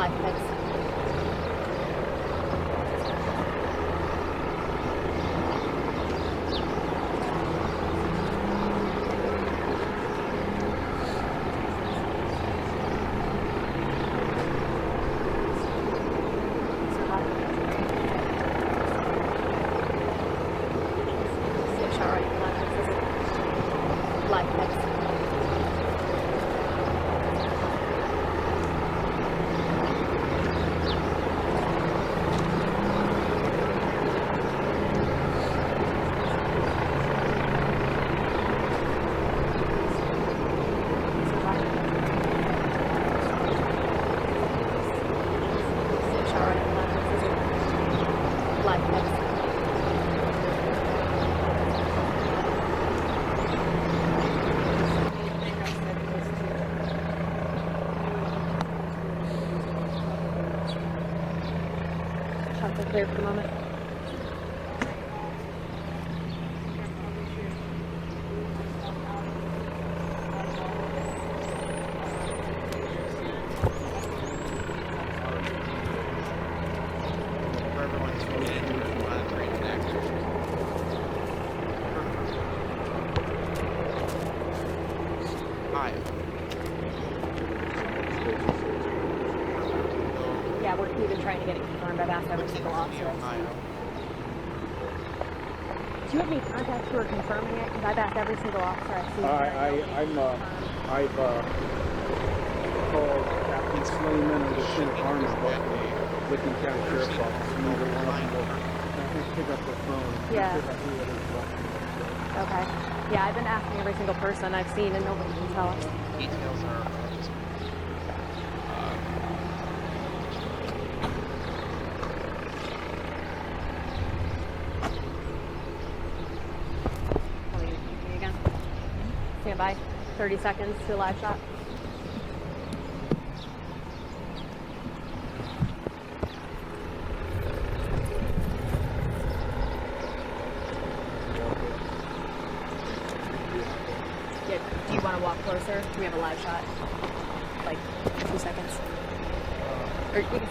life picks. Clear for the moment. Yeah, we've been trying to get it confirmed. I've asked every single officer. Do you have any contacts who are confirming it? Because I've asked every single officer I've seen. I've called Captain Slayman and Lieutenant Arnold, Licking County Sheriff's Office. Neither one of them will pick up the phone. Yeah. Okay. Yeah, I've been asking every single person I've seen, and nobody can tell us. Details are. Stand by. 30 seconds to a live shot. Yeah, do you want to walk closer? We have a live shot. Like 2 seconds. Or you can say.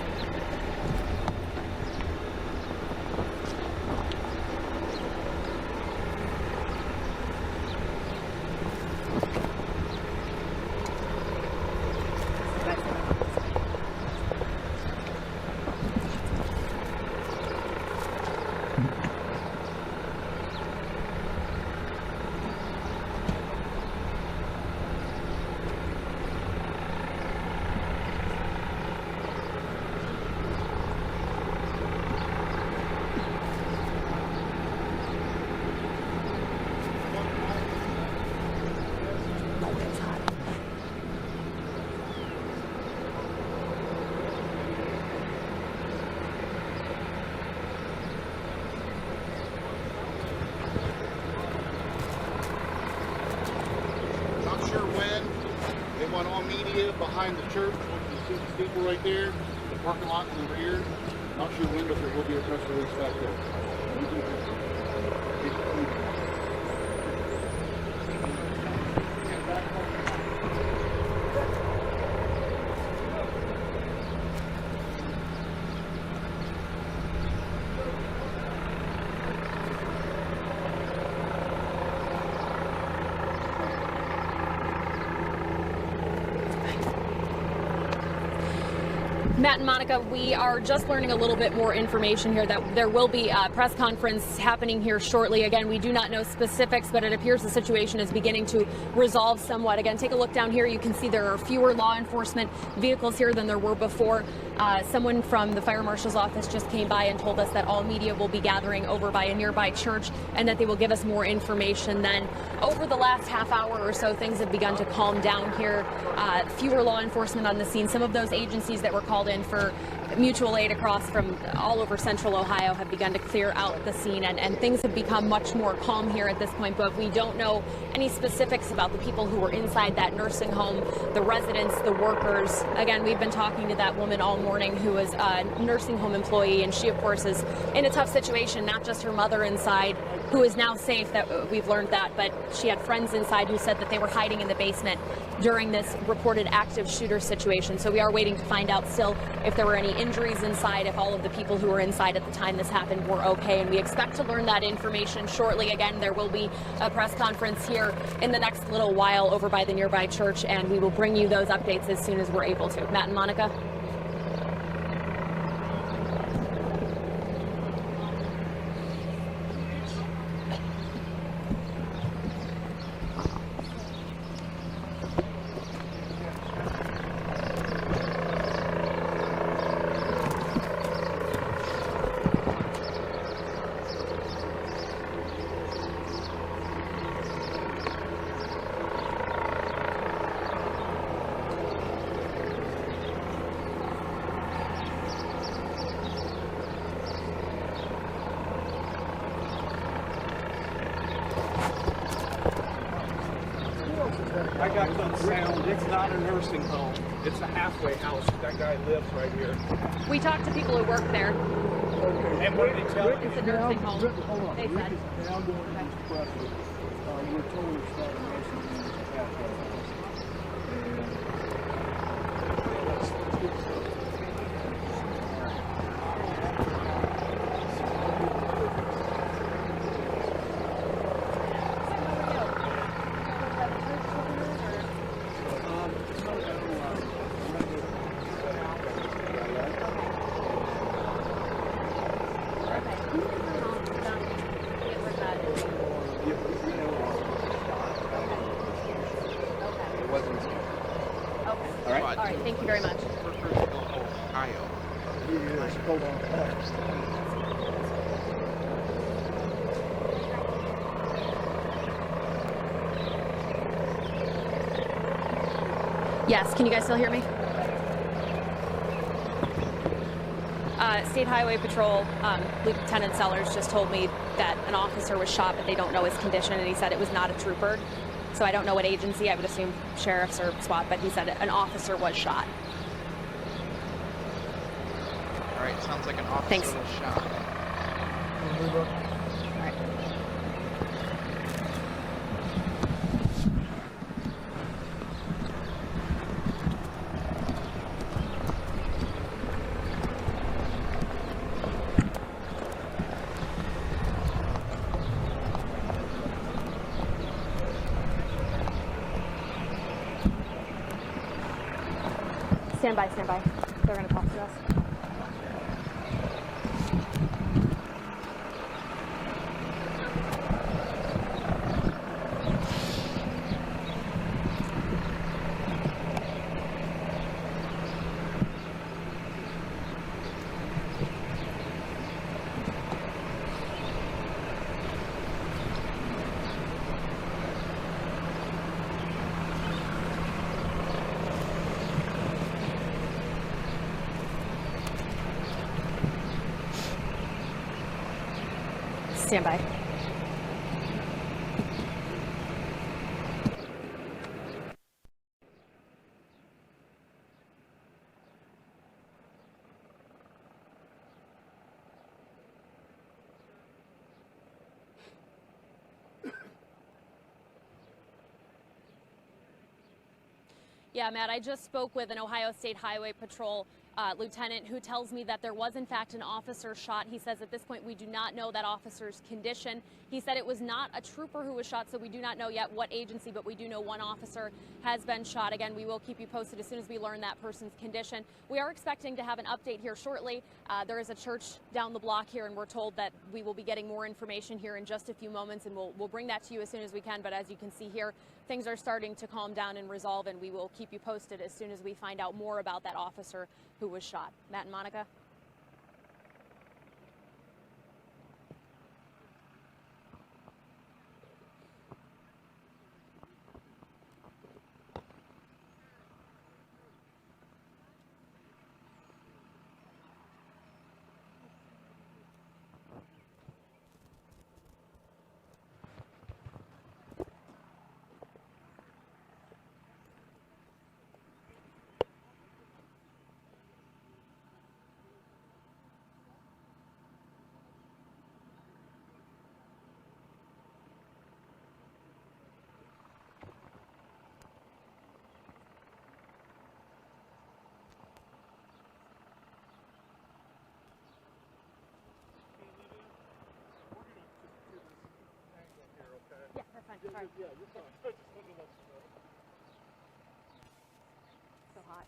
Went on media behind the church. You see the steeple right there, the parking lot in the rear. Not sure when, but there will be a press release back there. Matt and Monica, we are just learning a little bit more information here that there will be a press conference happening here shortly. Again, we do not know specifics, but it appears the situation is beginning to resolve somewhat. Again, take a look down here. You can see there are fewer law enforcement vehicles here than there were before. Someone from the fire marshal's office just came by and told us that all media will be gathering over by a nearby church and that they will give us more information then. Over the last half hour or so, things have begun to calm down here. Fewer law enforcement on the scene. Some of those agencies that were called in for mutual aid across from all over central Ohio have begun to clear out the scene, and things have become much more calm here at this point, but we don't know any specifics about the people who were inside that nursing home, the residents, the workers. Again, we've been talking to that woman all morning who is a nursing home employee, and she, of course, is in a tough situation, not just her mother inside, who is now safe. That we've learned that, but she had friends inside who said that they were hiding in the basement during this reported active shooter situation. So we are waiting to find out still if there were any injuries inside, if all of the people who were inside at the time this happened were okay. And we expect to learn that information shortly. Again, there will be a press conference here in the next little while over by the nearby church, and we will bring you those updates as soon as we're able to. Matt and Monica. I got good sound. It's not a nursing home. It's a halfway house. That guy lives right here. We talked to people who work there. Okay. And what did they tell you? It's a nursing home. Hold on. They Rick said. is now going to this pressure. We're told it's not a nursing home. It's a halfway house. Let's get started. All right, thank you very much. Kirkersville, Ohio. Yes, hold on. Yes, can you guys still hear me? State Highway Patrol Lieutenant Sellers just told me that an officer was shot, but they don't know his condition, and he said it was not a trooper. So I don't know what agency. I would assume sheriff's or SWAT, but he said an officer was shot. All right, sounds like an officer Thanks. was shot. All right. Stand by, stand by. They're going to talk to us. Stand by. Yeah, Matt, I just spoke with an Ohio State Highway Patrol lieutenant who tells me that there was in fact an officer shot. He says at this point we do not know that officer's condition. He said it was not a trooper who was shot, so we do not know yet what agency, but we do know one officer has been shot. Again, we will keep you posted as soon as we learn that person's condition. We are expecting to have an update here shortly. There is a church down the block here, and we're told that we will be getting more information here in just a few moments, and we'll bring that to you as soon as we can. But as you can see here, things are starting to calm down and resolve, and we will keep you posted as soon as we find out more about that officer who was shot. Matt and Monica? Sorry. Yeah, you're fine. So hot.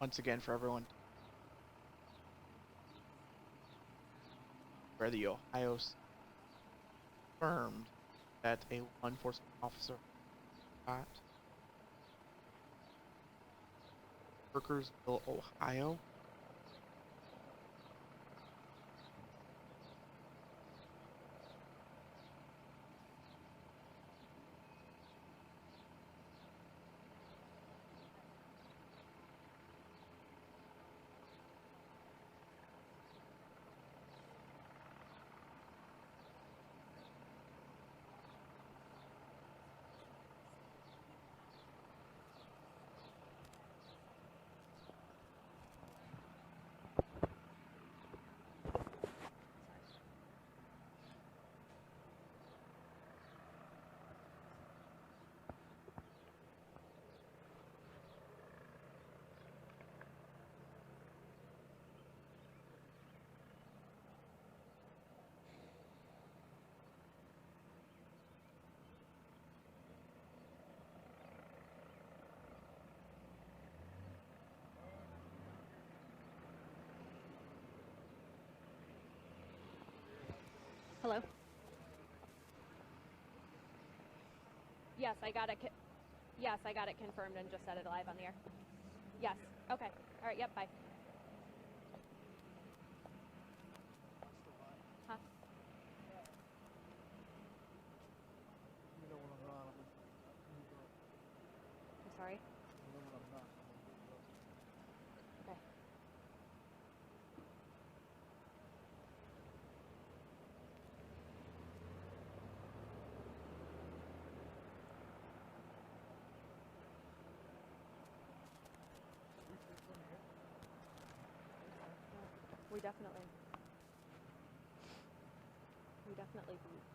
Once again, for everyone, where the Ohio's confirmed that a law enforcement officer shot Kirkersville, Ohio. Hello? Yes, I got it. Yes, I got it confirmed and just set it live on the air. Yes. Okay. All right. Yep. Bye. Huh? You know when I'm not. I'm sorry. You know when I'm not. Okay. We definitely beat.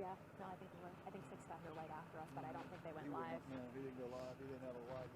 Yeah, no, I think we were. I think 6 got here right after us, but I don't think they went live. No, he didn't go live. He didn't have a live.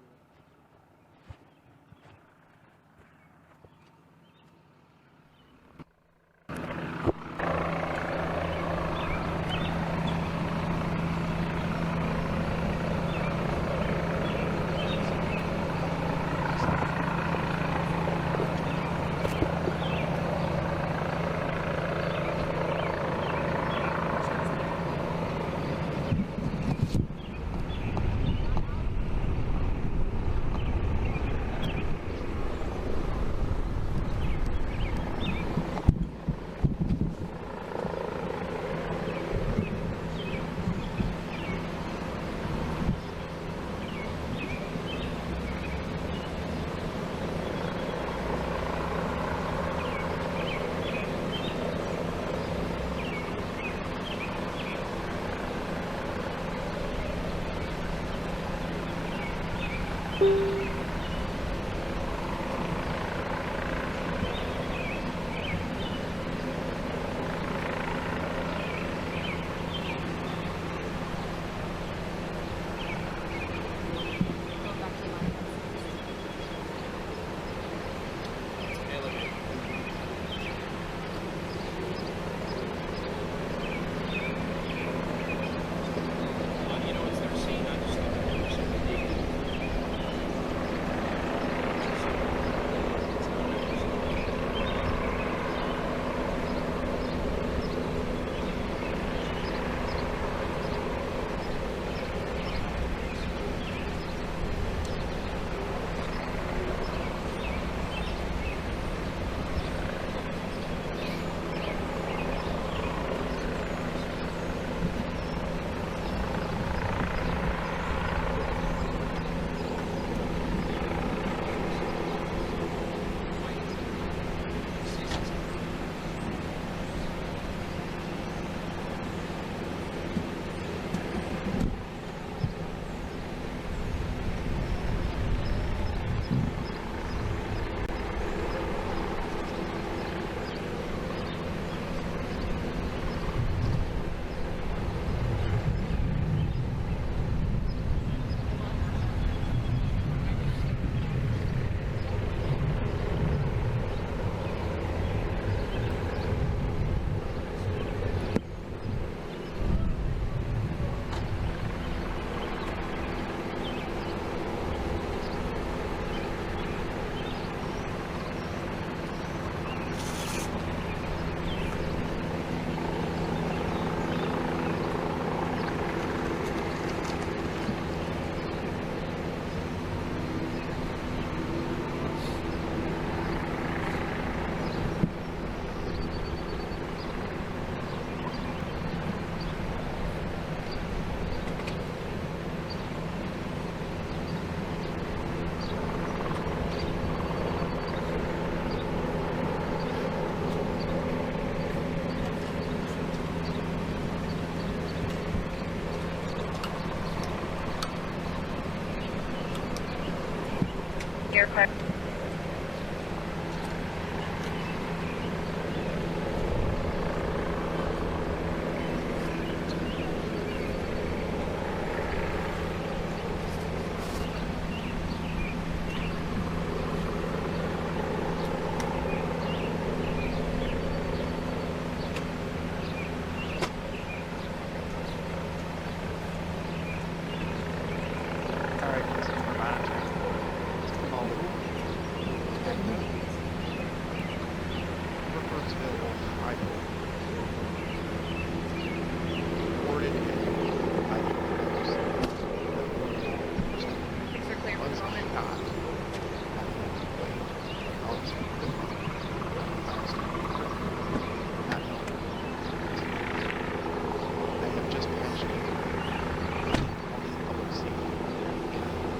You're correct. Kirkersville Ohio. Reported Things are clear for the moment. I have just patched public safety.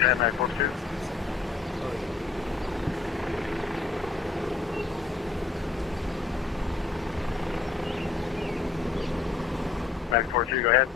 Yeah, 942. Mac 42, go ahead.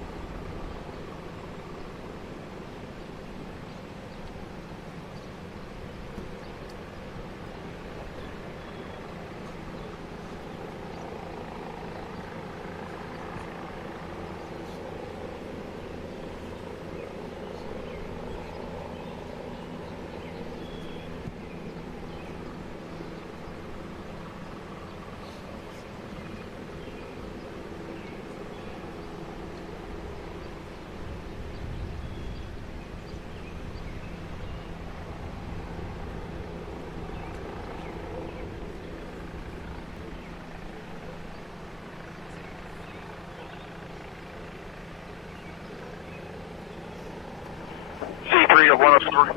C3 to 104.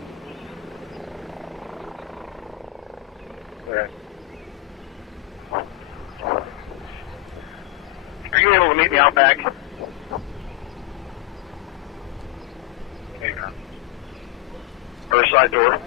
Okay. Are you able to meet me out back? Hang on. Or side door.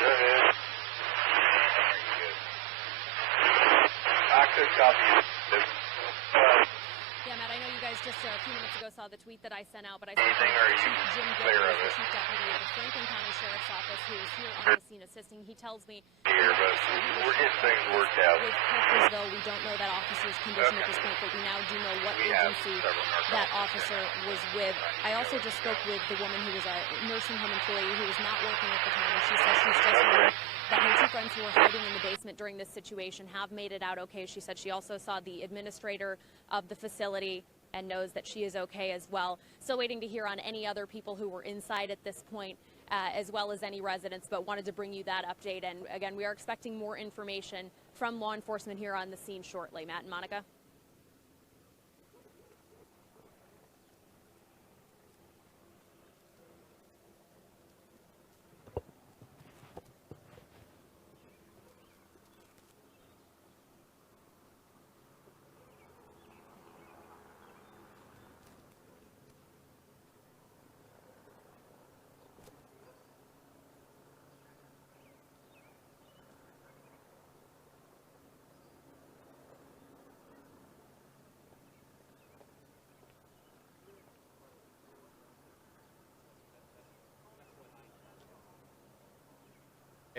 Go ahead. I could copy you. Yeah, Matt, I know you guys just a few minutes ago saw the tweet that I sent out, but I spoke with Chief Jim Gill, who's the Chief Deputy of the Franklin County Sheriff's Office, who is here on the scene assisting. He tells me Here, but we're getting things worked out. with Kirkersville, we don't know that officer's condition at this point, but we now do know what agency that officer was with. I also just spoke with the woman who was a nursing home employee who was not working at the time, and she says she's just learned that her two friends who were hiding in the basement during this situation have made it out okay. She said she also saw the administrator of the facility and knows that she is okay as well. Still waiting to hear on any other people who were inside at this point, as well as any residents, but wanted to bring you that update. And again, we are expecting more information from law enforcement here on the scene shortly. Matt and Monica.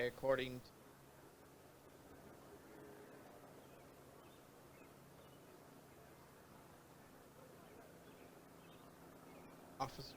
According to officer.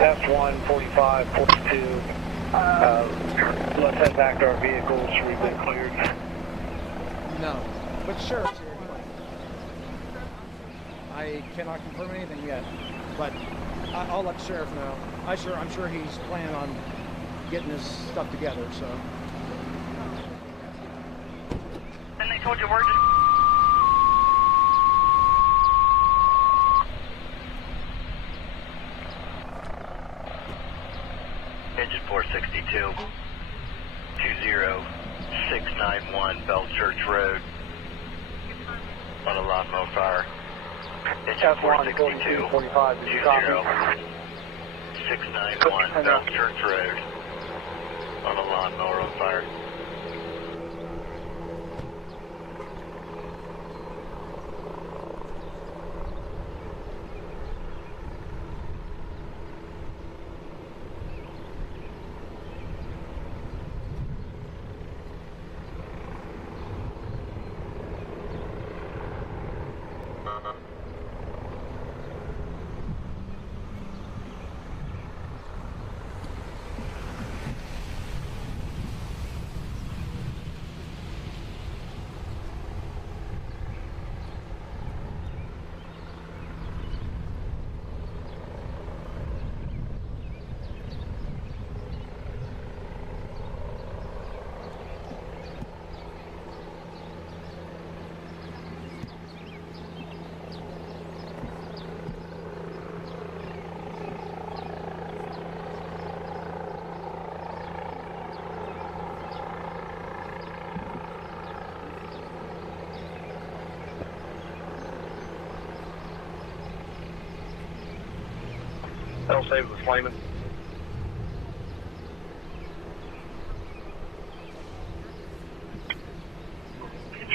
F1, 45, 42. Let's head back to our vehicles. We've been cleared. No, but sheriff's here anyway. I cannot confirm anything yet, but I'll let the sheriff know. I'm sure he's planning on getting his stuff together, so. And they told you where to... Engine 462, 20691 Bell Church Road on a lawnmower fire. Engine 462, 20691 Bell Church Road on a lawnmower on fire. That'll save the flaming.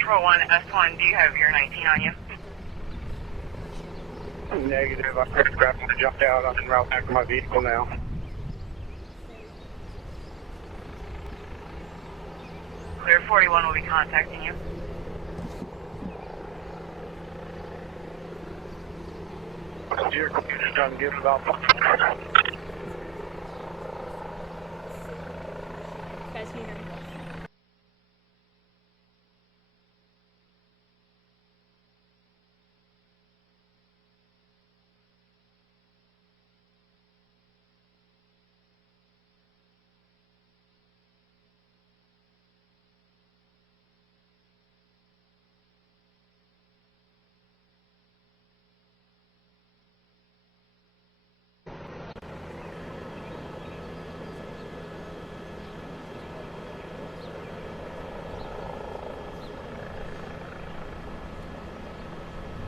Control 1, S1, do you have your 19 on you? Negative. I grabbed and jumped out. I'm en route back to my vehicle now. Clear 41 will be contacting you. Your computer's trying to give about. Guys, can you hear me?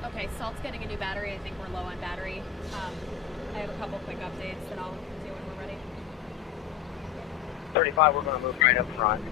Okay, Salt's getting a new battery. I think we're low on battery. I have a couple quick updates that I'll do when we're ready. 35, we're going to move right up front.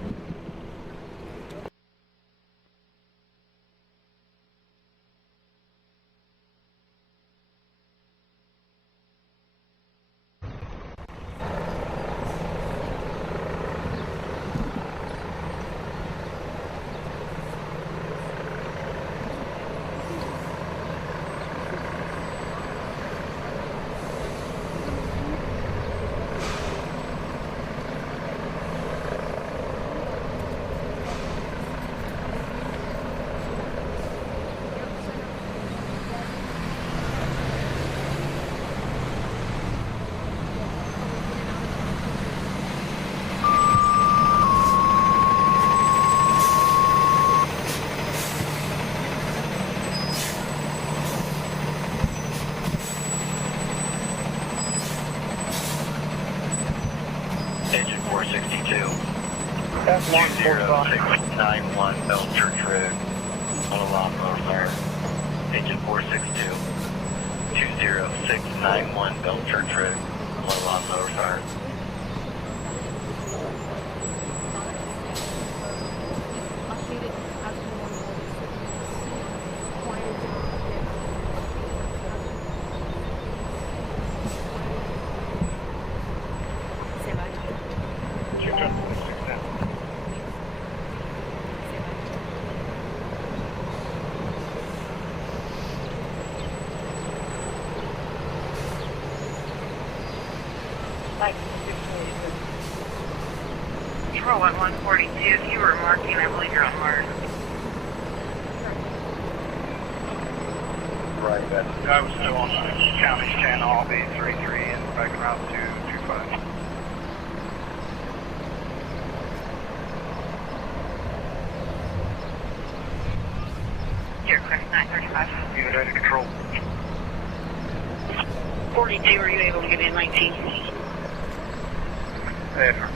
Agent 462. That's 20691 Bell Church Road on a lawnmower fire. Agent 462. 20691 Bell Church Road on a lawnmower fire. Control 1, 142, if you were marking, I believe you're on mark. Right, I was still on the county's channel. I'll be 33 and back around 225. You're clear, 935. Unit under control. 42, are you able to get in 19? There.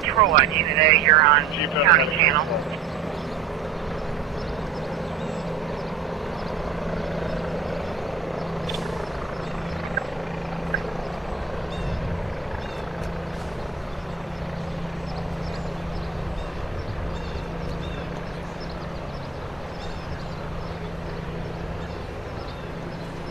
Control 1, Unit A, you're on county channel.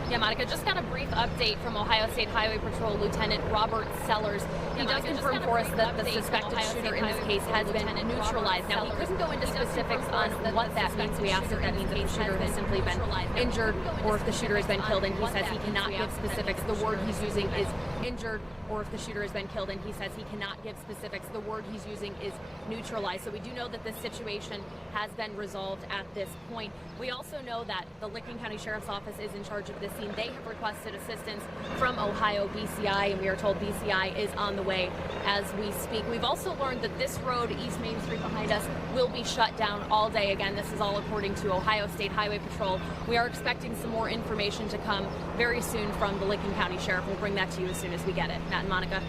Yeah, Monica, just got a brief update from Ohio State Highway Patrol Lieutenant Robert Sellers. He does confirm for us that the suspected shooter in this case has been neutralized. Now, he couldn't go into specifics on what that means. We asked if that means that the shooter has simply been injured or if the shooter has been killed, and he says he cannot give specifics. The word he's using is injured, or if the shooter has been killed, and he says he cannot give specifics. The word he's using is neutralized. So we do know that this situation has been resolved at this point. We also know that the Licking County Sheriff's Office is in charge of this scene. They have requested assistance from Ohio BCI, and we are told BCI is on the way as we speak. We've also learned that this road, East Main Street behind us, will be shut down all day. Again, this is all according to Ohio State Highway Patrol. We are expecting some more information to come very soon from the Licking County Sheriff. We'll bring that to you as soon as we get it. Matt and Monica.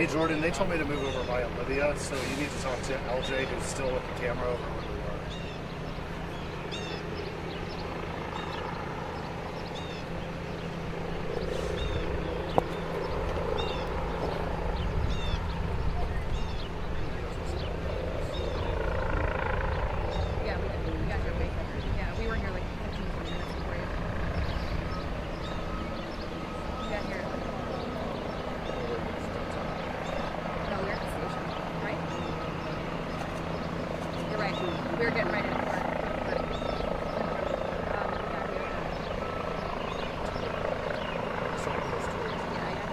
Hey Jordan, they told me to move over by Olivia, so you need to talk to LJ, who's still with the camera over where we are. Yeah, we got your bacon. Yeah, we were here like 15, 20 minutes before you. We got here. No, we're at the station, right? You're right. We were getting right into work. We got here. Yeah, I got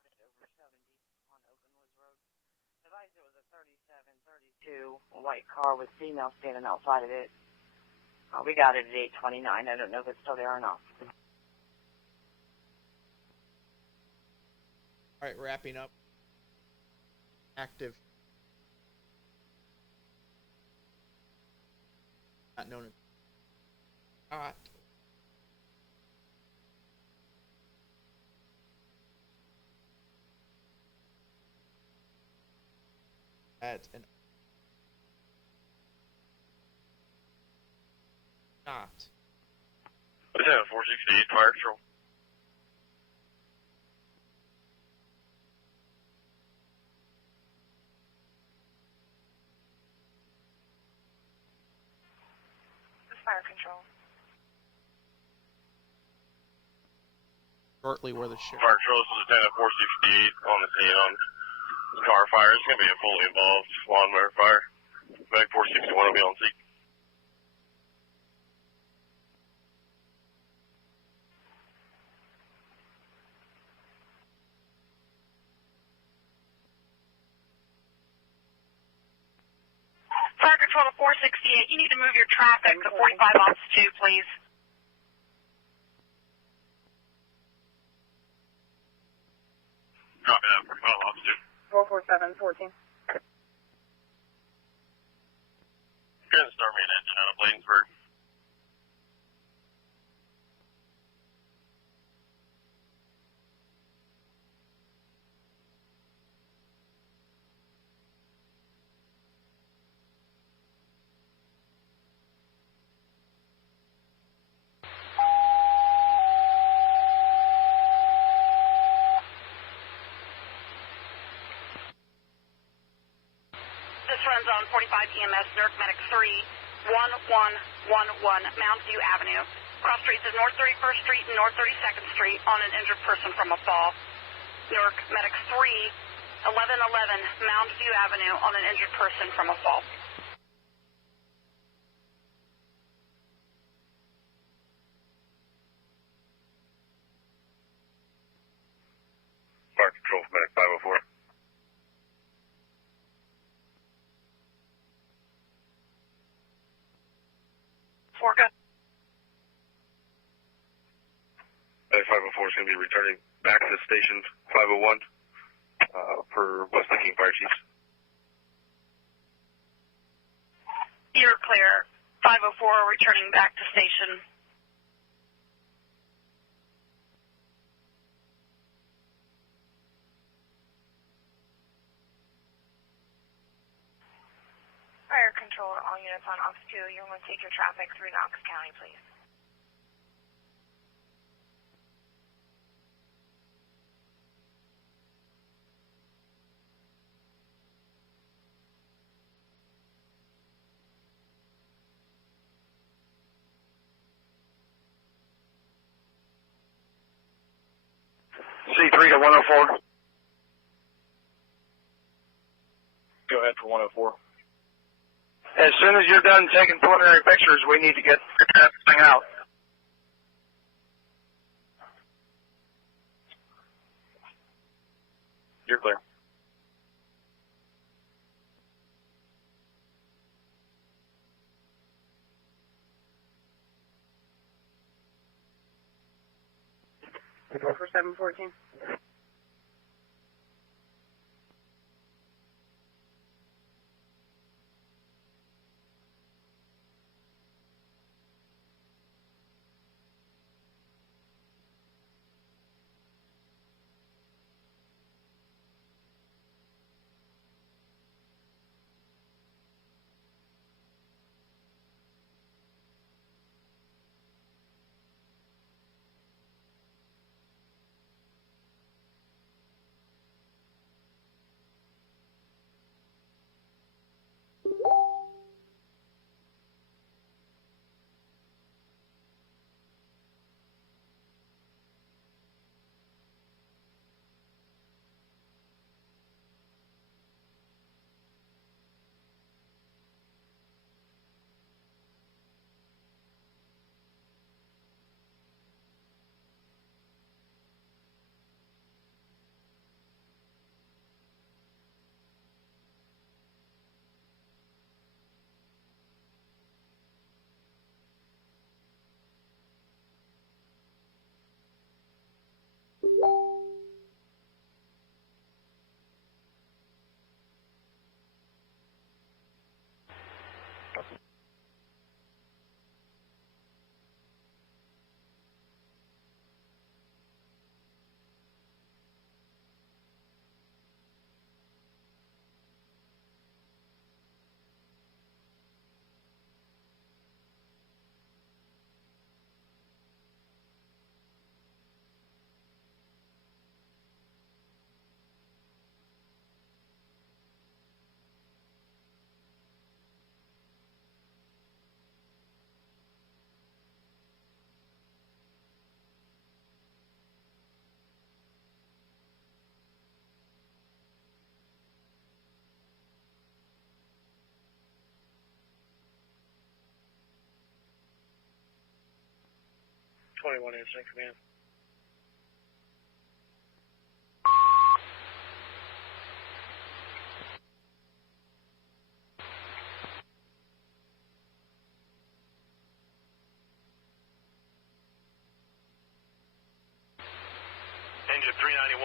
here at 8:15. Well, this is like 7:15. White car with female standing outside of it. We got it at 8:29. I don't know if it's still there or not. Alright, wrapping up. Active. Not known as hot. At an not. Lieutenant 468 Fire Patrol. Fire control. Shortly where the sheriff. Fire Patrol, this is Lieutenant 468 on the scene on car fire. It's going to be a fully involved lawnmower fire. Medic 461 will be on scene. Fire control to 468. You need to move your traffic to 45 ops 2, please. Copy that. Well, officer. 447-14. Going to start me an engine out of Bladensburg. This runs on 45 EMS, NERC Medic 3, 1111 Mount View Avenue. Cross streets is North 31st Street and North 32nd Street on an injured person from a fall. NERC Medic 3, 1111 Mount View Avenue on an injured person from a fall. Fire Control, Medic 504. Forga. Medic 504 is going to be returning back to the station 501 per West King Fire Chiefs. You're clear. 504 returning back to station. Fire control, all units on Ops 2. You're going to take your traffic through Knox County, please. C3 to 104. Go ahead for 104. soon as you're done taking preliminary pictures, we need to get that thing out. You're clear. Go for 714. Incident command. Engine 391.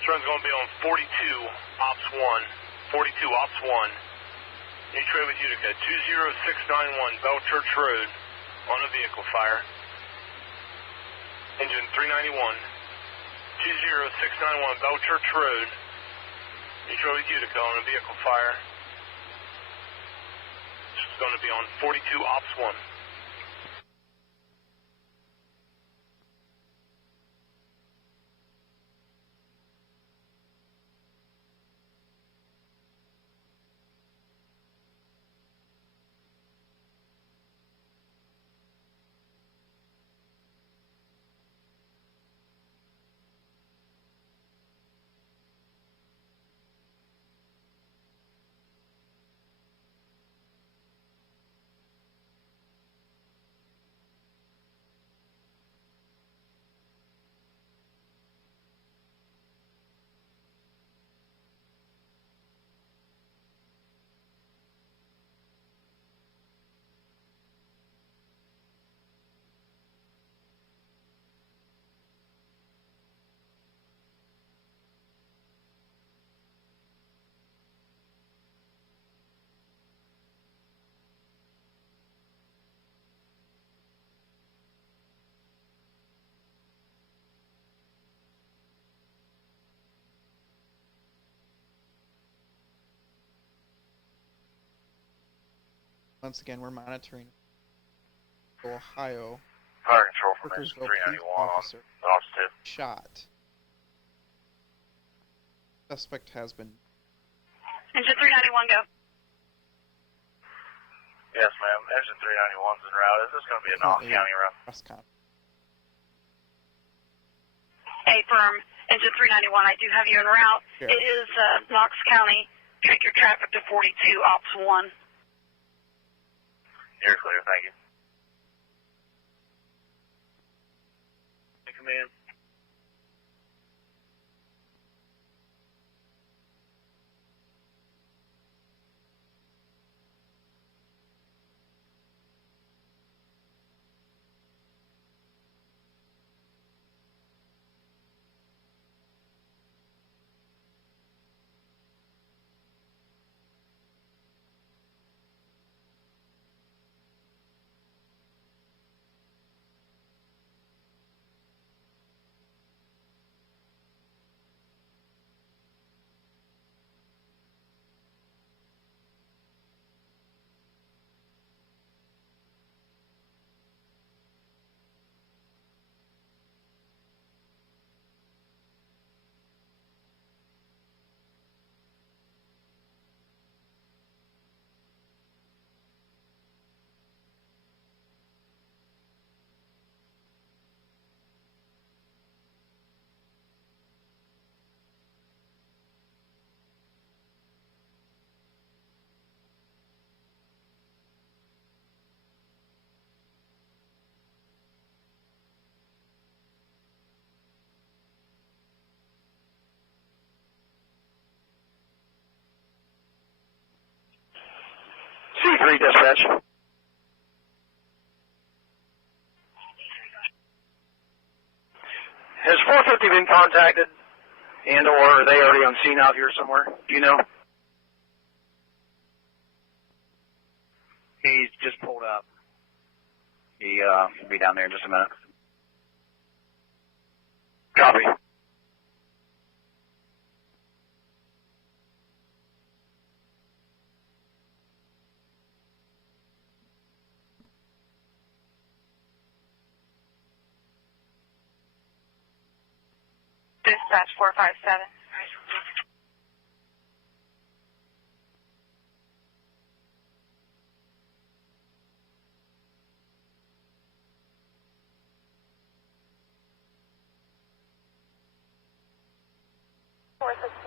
This run's going to be on 42 Ops 1. 42 Ops 1. New trade with Utica. 20691 Bell Church Road on a vehicle fire. Engine 391. 20691 Bell Church Road. New trade with Utica on a vehicle fire. This is going to be on 42 Ops 1. Once again, we're monitoring Ohio. Fire control from engine Kirkersville 391 Police Officer on Ops 2. shot. Suspect has been. Engine 391, go. Yes, ma'am. Engine 391's en route. Is this going to be a Knox County route? Press conference. A firm, Engine 391, I do have you en route. Sure. It is Knox County. Check your traffic to 42 Ops 1. You're clear, thank you. Command. C3 dispatch. Has 450 been contacted, and or are they already on scene out here somewhere? Do you know? He's just pulled up. He'll be down there in just a minute. Copy. Dispatch 457.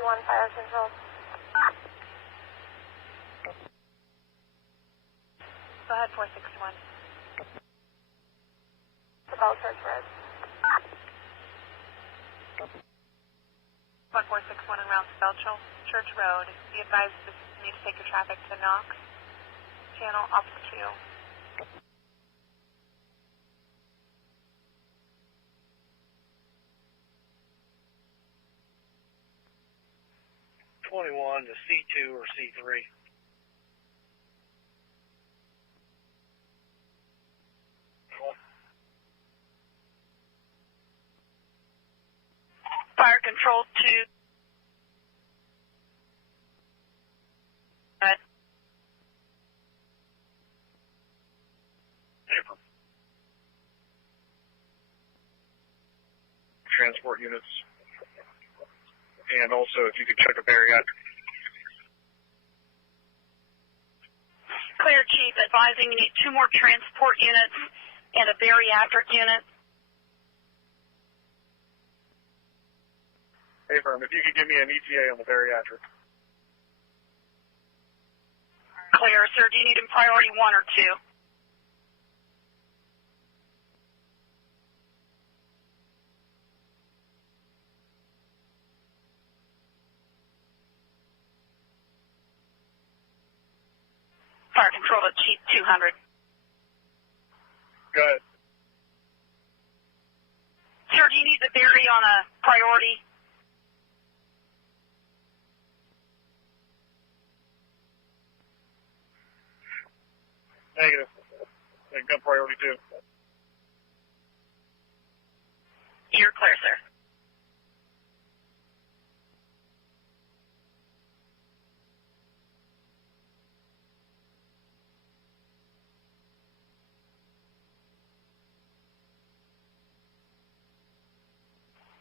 Fire control. Go ahead, 461. About Church Road. 1461 en route to Belchel, Church Road. Be advised that you need to take your traffic to Knox. Channel Officer 2. 21 to C2 or C3. Fire control 2. Transport units. And also, if you could check a bariatric. Clear, Chief. Advising you need 2 more transport units and a bariatric unit. Hey, firm, if you could give me an ETA on the bariatric. Clear, sir. Do you need in priority 1 or 2? Fire control to Chief 200. Go ahead. Sir, do you need the Berry on a priority? Negative. They've got priority 2. You're clear, sir.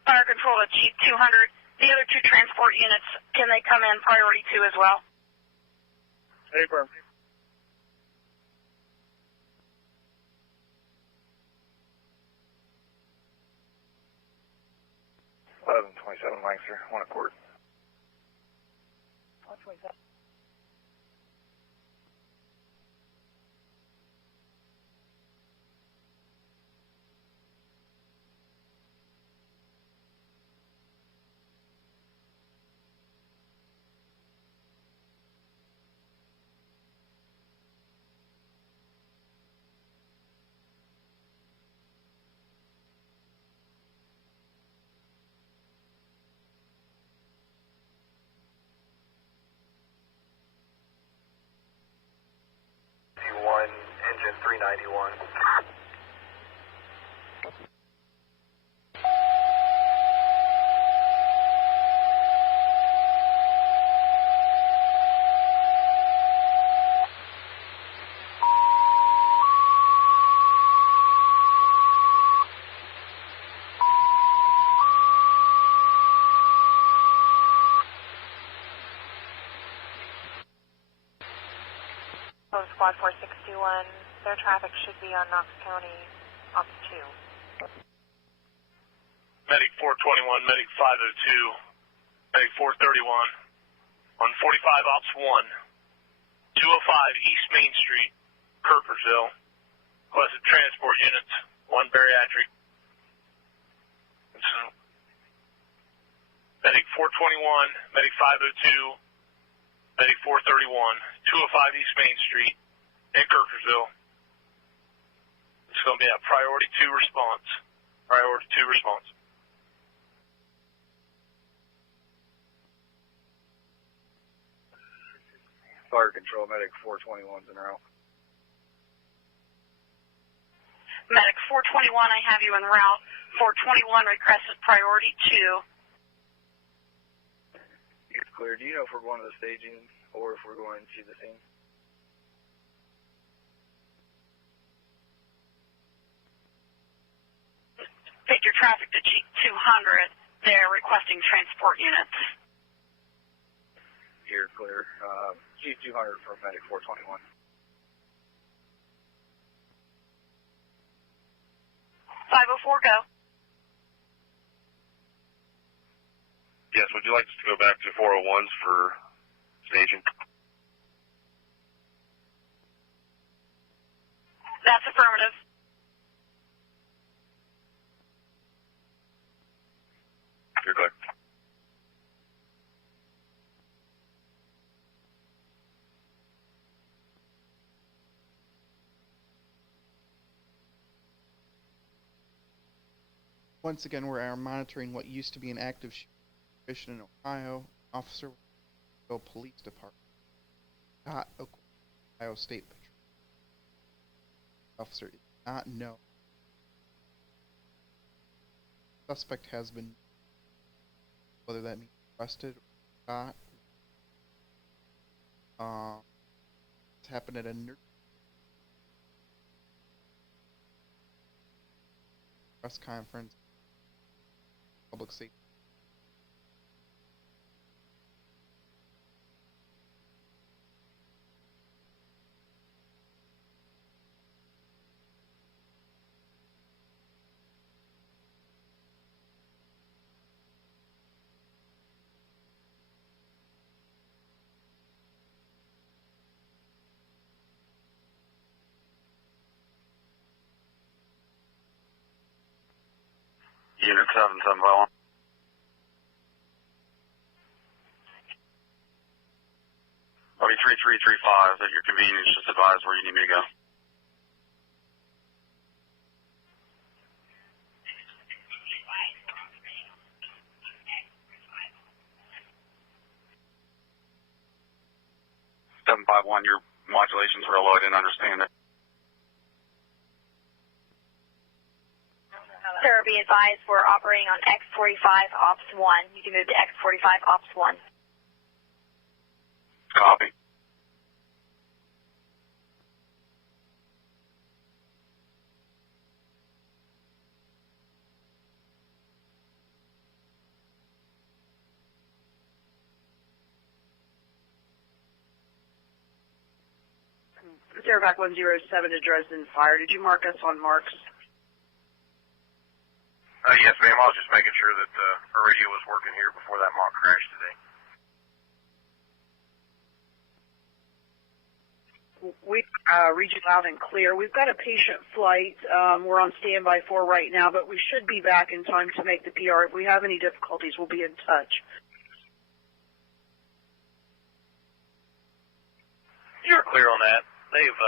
Fire control to Chief 200. The other 2 transport units, can they come in priority 2 as well? Hey, firm. $1127 Lancaster, 1 at court. 127. 391. Squad 4621, their traffic should be on Knox County, Ops 2. Medic 421, Medic 502, Medic 431, on 45 Ops 1, 205 East Main Street, Kirkersville, requested transport units, 1 bariatric. So, Medic 421, Medic 502, Medic 431, 205 East Main Street, in Kirkersville. It's going to be a priority 2 response. Priority 2 response. Fire control, medic 421's en route. Medic 421, I have you en route. 421 requested priority 2. You're clear. Do you know if we're going to the staging or if we're going to the scene? Victor traffic to G200. They're requesting transport units. You're clear. G200 for medic 421. 504, go. Yes, would you like us to go back to 401s for staging? That's affirmative. You're clear. Once again, we are monitoring what used to be an active shooting in Ohio. Officer Kirkersville Police Department, not Ohio State Patrol. Officer did not know. Suspect has been, whether that means arrested or not. It's happened at a press conference. Public safety. Unit 771. I'll be 3335 at your convenience. Just advise where you need me to go. Your modulation's real low. I didn't understand it. Sir, be advised we're operating on X45 Ops 1. You can move to X45 Ops 1. Copy. Airback 107 to Dresden Fire. Did you mark us on marks? Yes, ma'am. I was just making sure that our radio was working here before that mock crash today. We read you loud and clear. We've got a patient flight we're on standby for right now, but we should be back in time to make the PR. If we have any difficulties, we'll be in touch. You're clear on that. They've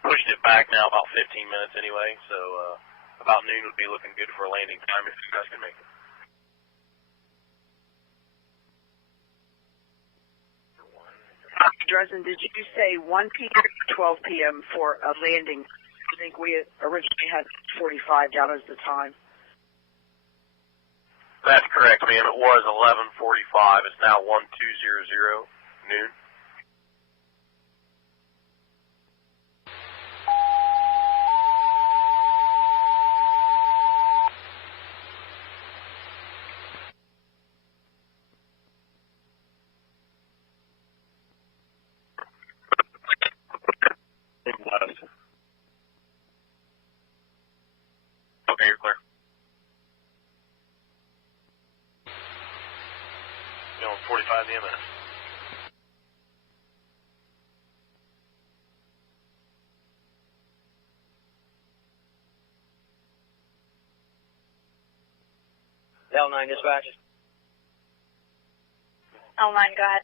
pushed it back now about 15 minutes anyway, so about noon would be looking good for a landing time if you guys can make it. Dresden, did you say 1 p.m. or 12 p.m. for a landing? I think we originally had 45 down as the time. That's correct, ma'am. It was 11:45. It's now 12:00 noon. Okay, you're clear. Going 45 EMS. L9 dispatch. L9, go ahead.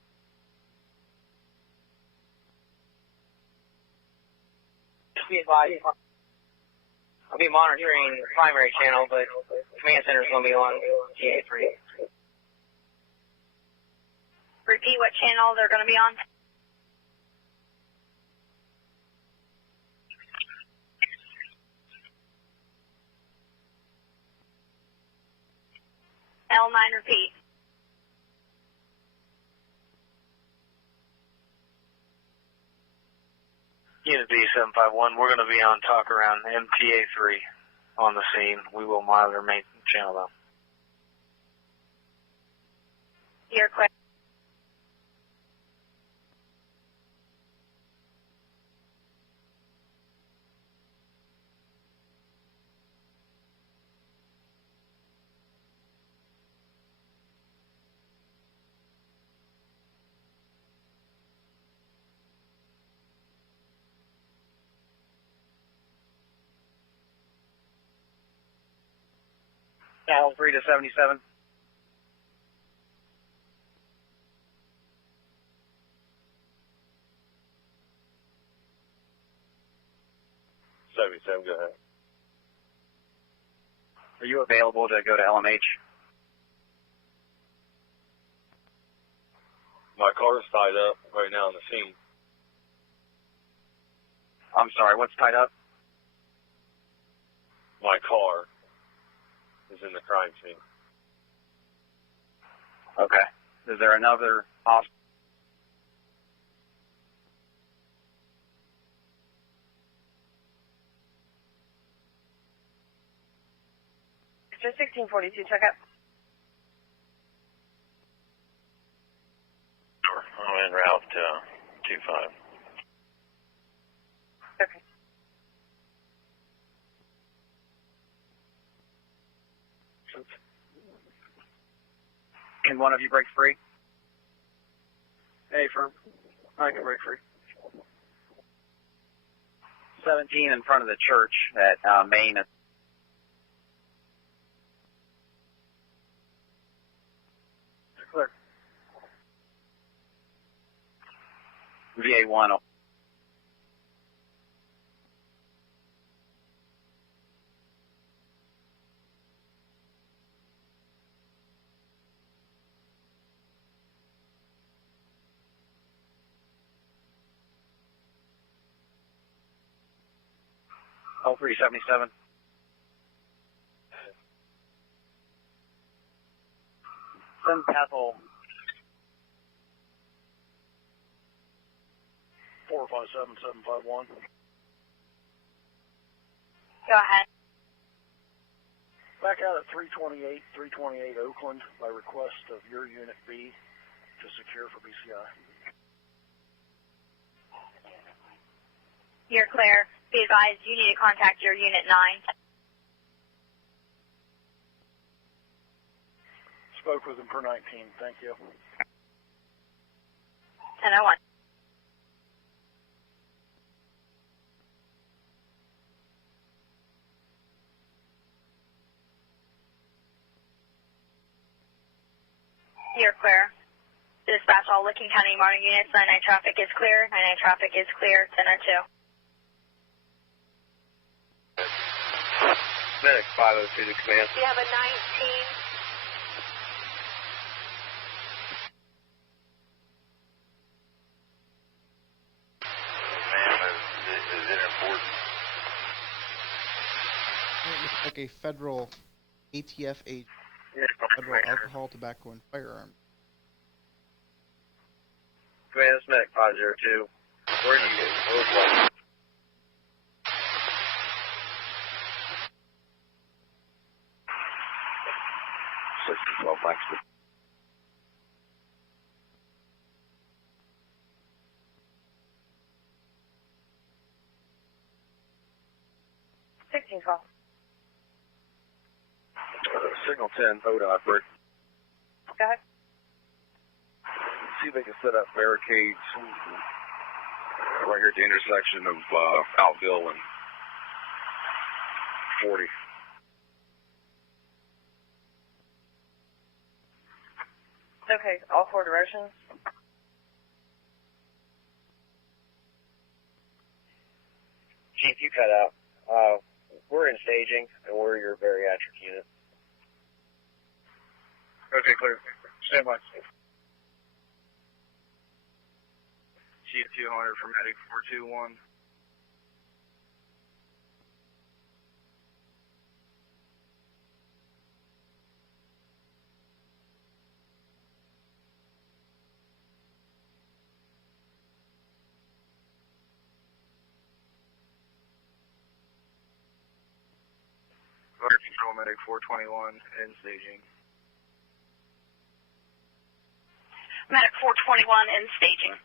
Be advised. I'll be monitoring the primary channel, but command center is going to be on TA3. Repeat what channel they're going to be on. L9, repeat. Unit D751, we're going to be on talk around MTA3 on the scene. We will monitor main channel though. You're clear. Channel 3 to 77. Go ahead. Are you available to go to LMH? My car's tied up right now on the scene. I'm sorry, what's tied up? My car is in the crime scene. Okay. Is there another officer? Just 1642, check up. I'm en route to 25. Okay. Can one of you break free? Hey, firm. I can break free. 17 in front of the church at Main. Clear. VA1. L377. Send Pathol 457751. Go ahead. Back out at 328 Oakland by request of your Unit B to secure for BCI. You're clear. Be advised, you need to contact your Unit 9. Spoke with him per 19. Thank you. 1001. You're clear. Dispatch all Licking County modern units. 99 traffic is clear. 99 traffic is clear. 1002. Medic 502 to command. You have a 19. Ma'am, is it important? like a federal ATF agent, federal alcohol, tobacco, and firearms. Command, this medic 502. Where do you go? 12 Blacksburg. Signal 10, ODOT, break. Go ahead. See if they can set up barricades right here at the intersection of Outville and 40. Okay, all 4 directions. Chief, you cut out. We're in staging, and we're your bariatric unit. Okay, clear. Stand by. Chief 200 for medic 421. Control medic 421 in staging. Medic 421 in staging.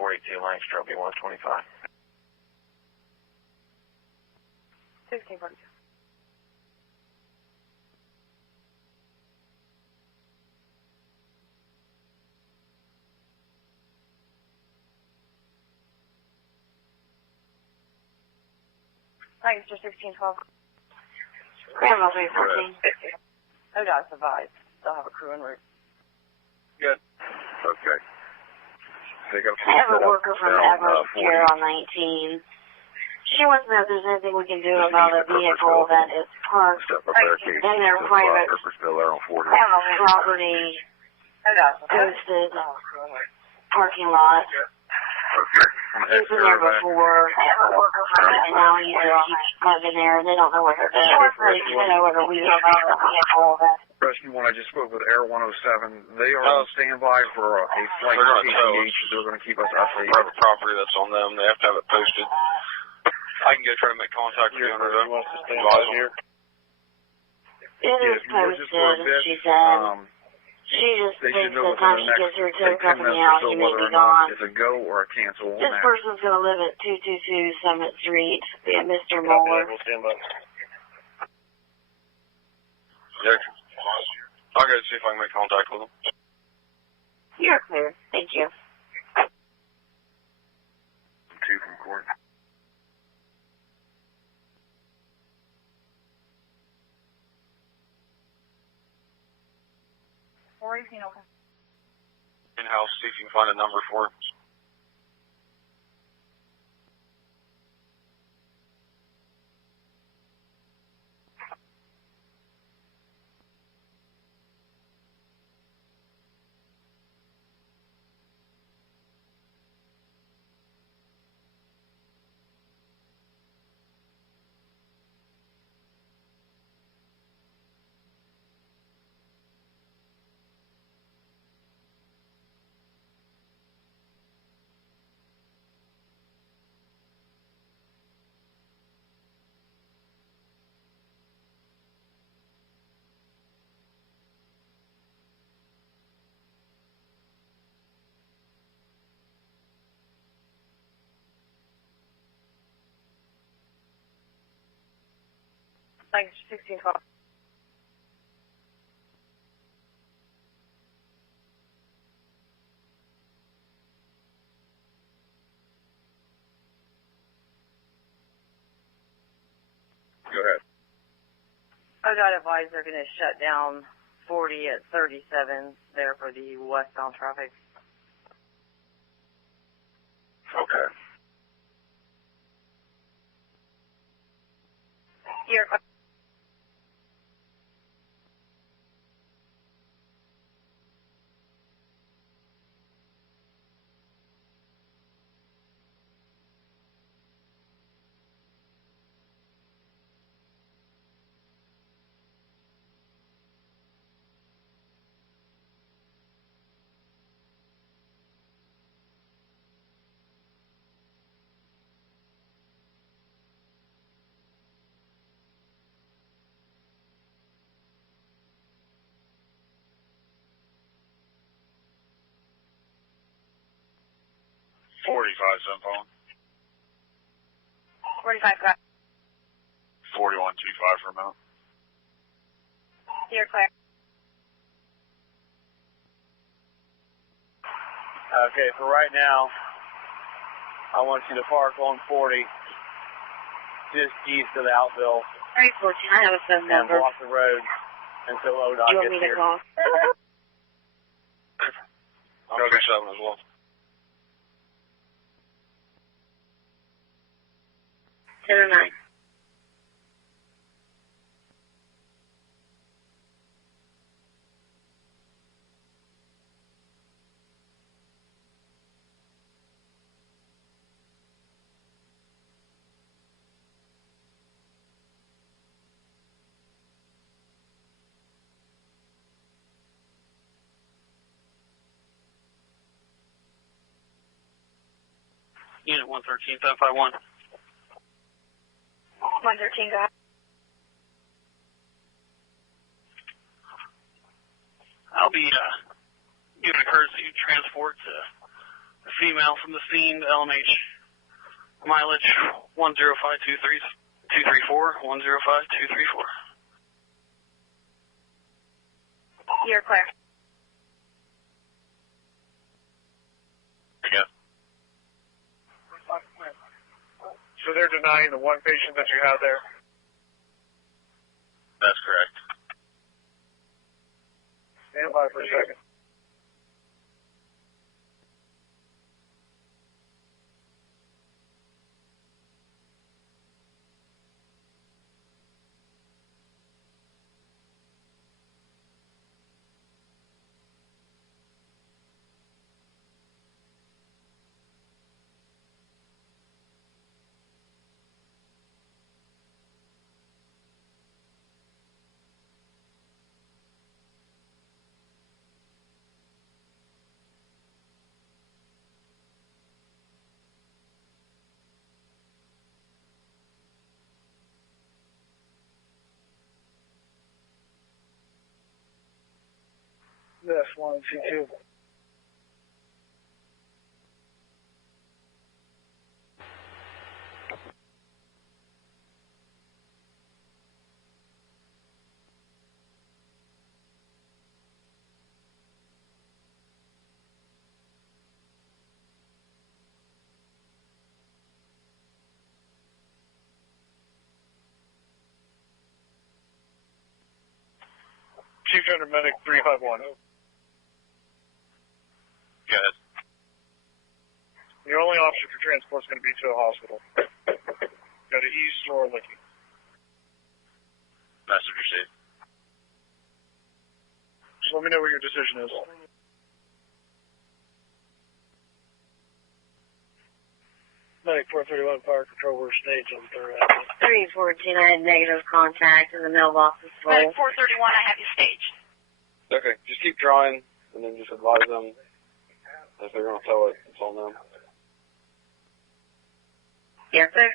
.42 Lane Stroke 125. 1642. Thanks, just 1612. Grandma 314. ODOT advised. They'll have a crew en route. Good. Okay. I have a worker from Everett here on 19. She wants to know if there's anything we can do about a vehicle that is parked in their private property, posted parking lot. He's been there before, and now he's been there. They don't know what they're doing. She wants to know whether we know about a vehicle that. Rescue 1, I just spoke with Air 107. They are on standby for a flight to KTH. They're going to keep us updated. Private property that's on them. They have to have it posted. I can go try to make contact with the owner though. Here. It is posted, she said. She just thinks that time she gets her tow company out, he may be gone. It's a go or a cancel. This person's going to live at 222 Summit Street. Be Mr. Moeller. Yeah. I'll go see if I can make contact with them. You're clear. Thank you. 2 from court. In-house, see if you can find a number for it. Thanks, 1612. Go ahead. I got advised they're going to shut down 40 at 37 there for the westbound traffic. Okay. Here. Phone. 45, correct. 4125 for a minute. Here, Claire. Okay, for right now, I want you to park on 40, just east of the Outville. 314, I have a phone And number. block the road until ODOT You want gets me to here. call? Okay, 7 as well. Ten or nine. Unit 113, 751. 113, go ahead. I'll be giving a courtesy transport to a female from the scene to LMH. Mileage 105-234, 105-234. Here, Claire. Yeah. So they're denying the one patient that you have there? That's correct. Stand by for a second. Yes, 122. Chief General Medic 351. Go ahead. Your only option for transport is going to be to a hospital. Go to East or Licking. Message received. Just let me know what your decision is. Medic 431 Fire Control, we're staged on 3rd Avenue. 314, I had negative contact and the mailbox is full. Medic 431, I have you staged. Okay, just keep trying, and then just advise them if they're going to tow it. It's on them. Yes, sir.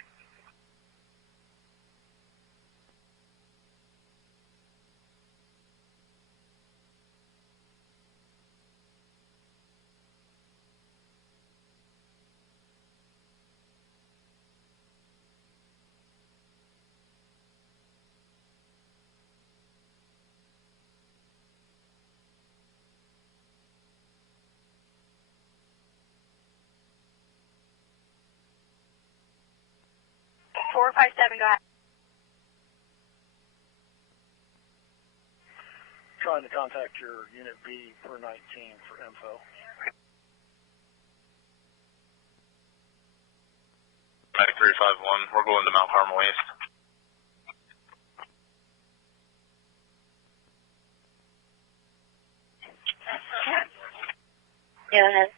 457, go ahead. Trying to contact your Unit B per 19 for info. 9351, we're going to Mount Carmel East. Go ahead.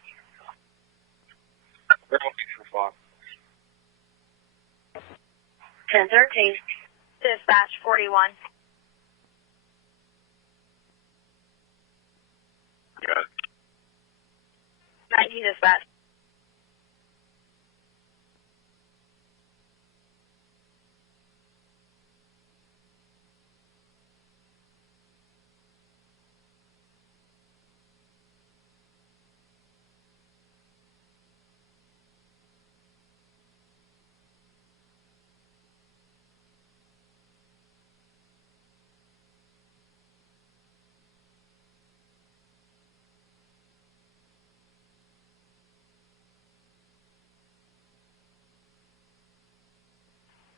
We're looking for Fox. 1013. Dispatch 41. Got it. 19 dispatch.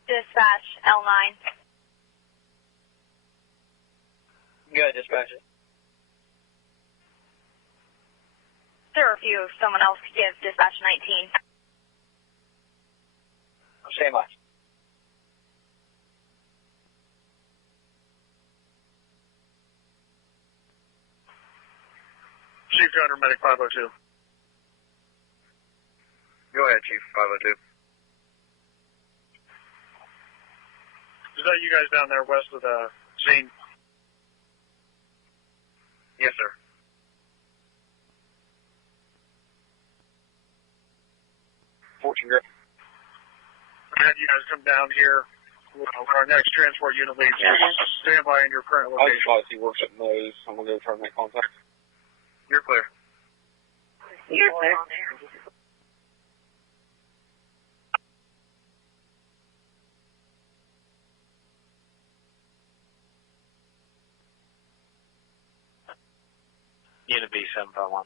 Dispatch L9. Good, dispatch. Sir, if someone else could give dispatch 19. Stand by. Chief Gunner, Medic 502. Go ahead, Chief 502. Is that you guys down there west of the scene? Yes, sir. I had you guys come down here when our next transport unit leaves. Stand by in your current I just location. thought he works at Moe's. I'm going to go try to make contact. You're clear. You're clear. Unit B 751.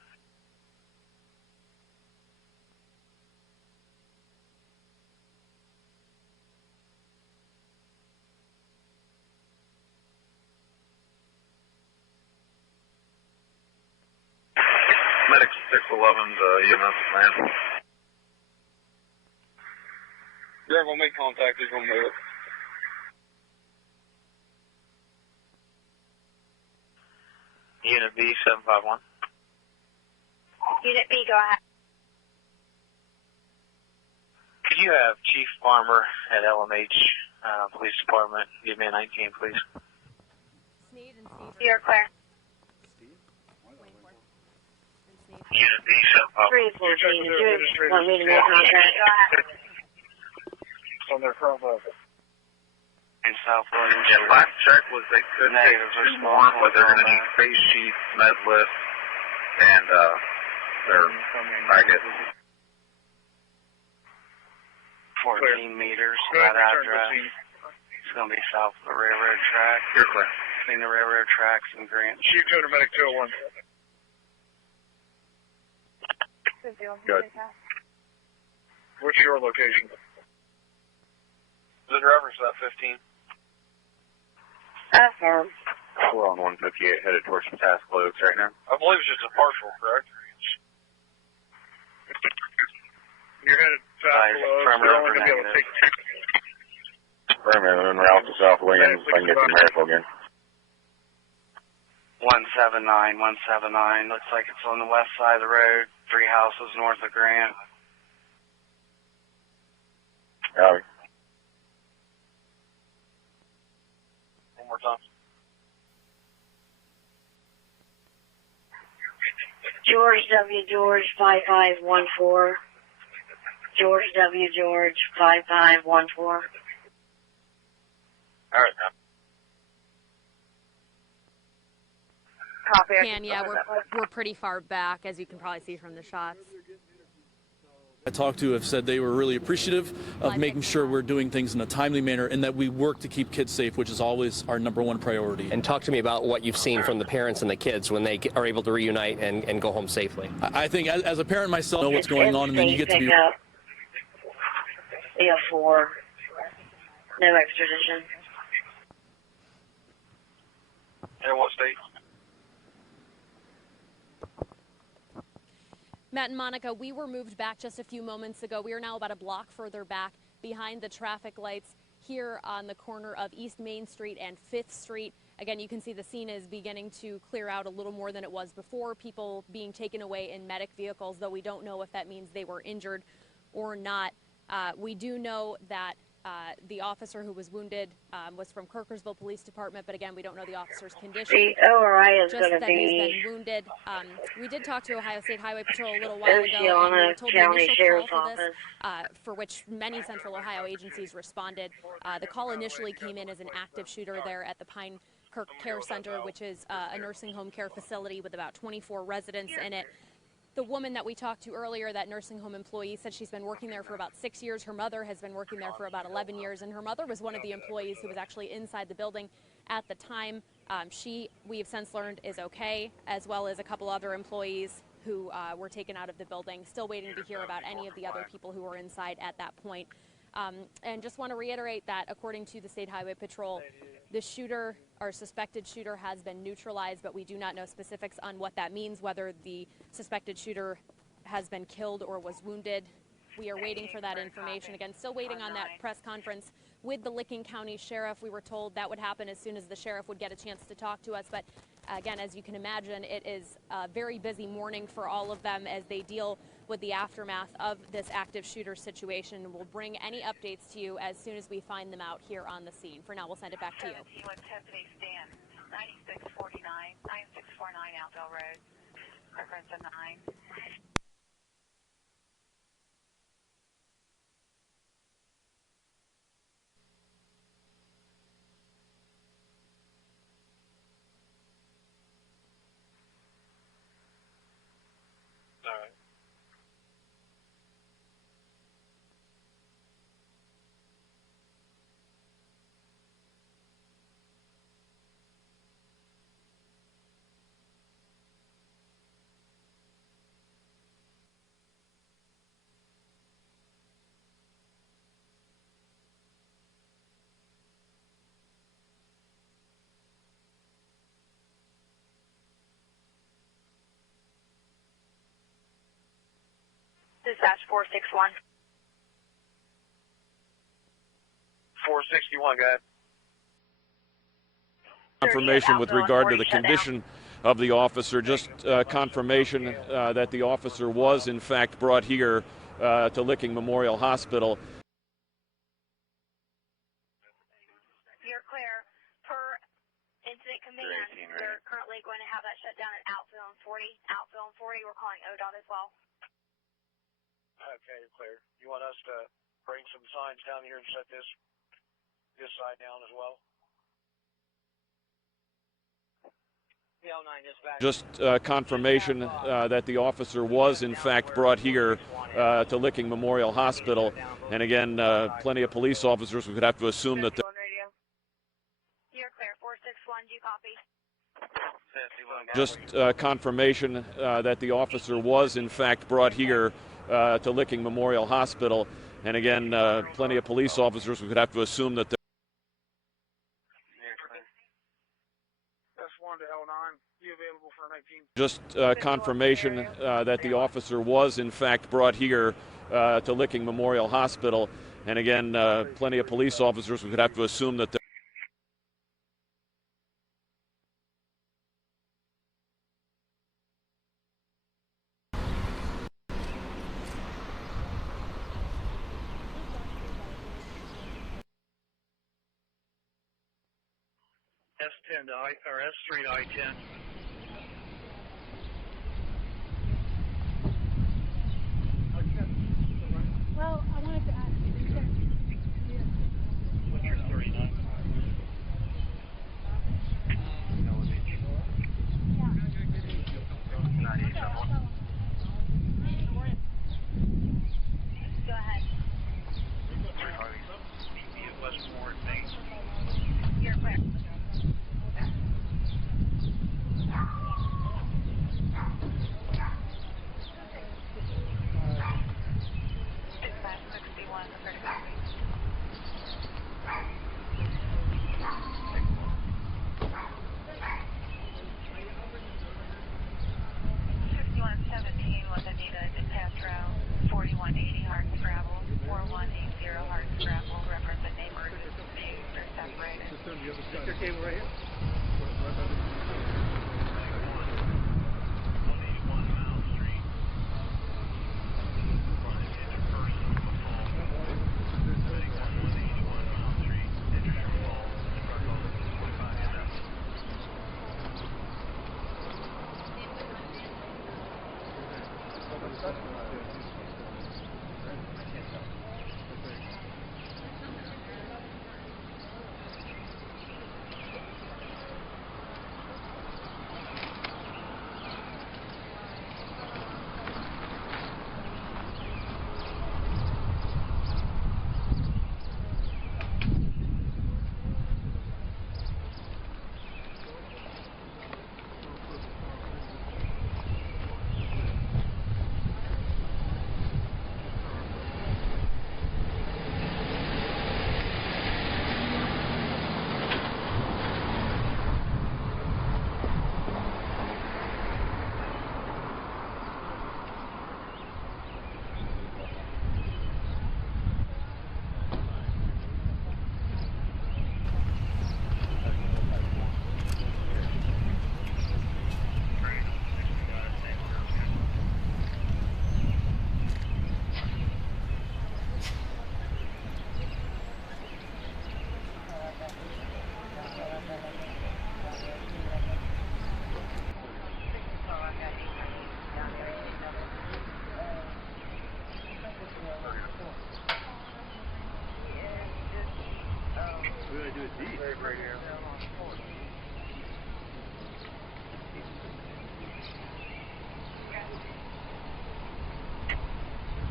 Medic 611's EMS man. You're going to make contact. He's going to move it. Unit B 751. Unit B, go ahead. Could you have Chief Farmer at LMH Police Department give me a 19, please? You're clear. Unit B 751. 314. Do you want me to make contact? Go ahead. On their current level. In South Williams. Yeah, last check was they could take more, but they're going to need face sheets, med lift, and their packet. 14 meters, that address. It's going to be south of the railroad track. You're clear. Between the railroad tracks and Grant. Chief Gunner, Medic 201. Good. What's your location? The driver's at 15. Affirm. We're on 158 headed towards some task loads right now. I believe it's just a partial, correct? You're headed south below, so you're only going to be able to take two. Affirmative, en route to South Williams. I can get the miracle again. 179, 179. Looks like it's on the west side of the road. 3 houses north of Grant. One more time. George W. George 5514. George W. George 5514. All right, Copy. Yeah, we're pretty far back, as you can probably see from the shots. I talked to have said they were really appreciative of making sure we're doing things in a timely manner and that we work to keep kids safe, which is always our #1 priority. And talk to me about what you've seen from the parents and the kids when they are able to reunite and go home safely. I think as a parent myself, I know what's going on, and then you get to be... Yeah, 4. No extradition. And what state? Matt and Monica, we were moved back just a few moments ago. We are now about a block further back behind the traffic lights here on the corner of East Main Street and 5th Street. Again, you can see the scene is beginning to clear out a little more than it was before. People being taken away in medic vehicles, though we don't know if that means they were injured or not. We do know that the officer who was wounded was from Kirkersville Police Department, but again, we don't know the officer's condition. The ORI is Just going to that be he's been wounded. We did talk to Ohio State Highway Patrol a little while ago, and we Oceana were told the County initial Sheriff's call for this, Office. for which many Central Ohio agencies responded. The call initially came in as an active shooter there at the Pine Kirk Care Center, which is a nursing home care facility with about 24 residents in it. The woman that we talked to earlier, that nursing home employee, said she's been working there for about 6 years. Her mother has been working there for about 11 years, and her mother was one of the employees who was actually inside the building at the time. We have since learned, is okay, as well as a couple other employees who were taken out of the building. Still waiting to hear about any of the other people who were inside at that point. And just want to reiterate that according to the State Highway Patrol, the shooter, or suspected shooter, has been neutralized, but we do not know specifics on what that means, whether the suspected shooter has been killed or was wounded. We are waiting for that information. Again, still waiting on that press conference with the Licking County Sheriff. We were told that would happen as soon as the sheriff would get a chance to talk to us. But again, as you can imagine, it is a very busy morning for all of them as they deal with the aftermath of this active shooter situation. We'll bring any updates to you as soon as we find them out here on the scene. For now, we'll send it back to you. 9649, 9649 Outdale Road, reference a 9. All right. Dispatch 461. 461, go ahead. Confirmation with regard to the condition of the officer, just confirmation that the officer was in fact brought here to Licking Memorial Hospital. You're clear. Per incident command, they're currently going to have that shut down at outfield and 40. Outfield and 40, we're calling ODOT as well. Okay, you're clear. You want us to bring some signs down here and shut this side down as well? Just confirmation that the officer was in fact brought here to Licking Memorial Hospital. And again, plenty of police officers. We could have to assume that You're clear. 461, do you copy? just confirmation that the officer was in fact brought here to Licking Memorial Hospital. And again, plenty of police officers. We could have to assume that S1 to L9, you available for 19? just confirmation that the officer was in fact brought here to Licking Memorial Hospital. And again, plenty of police officers. We could have to assume that S10 to S3 to I-10. Well, I wanted to ask you. Here's 39. Go ahead. Westmore and Main. You're clear. turn the other side. Your cable right here.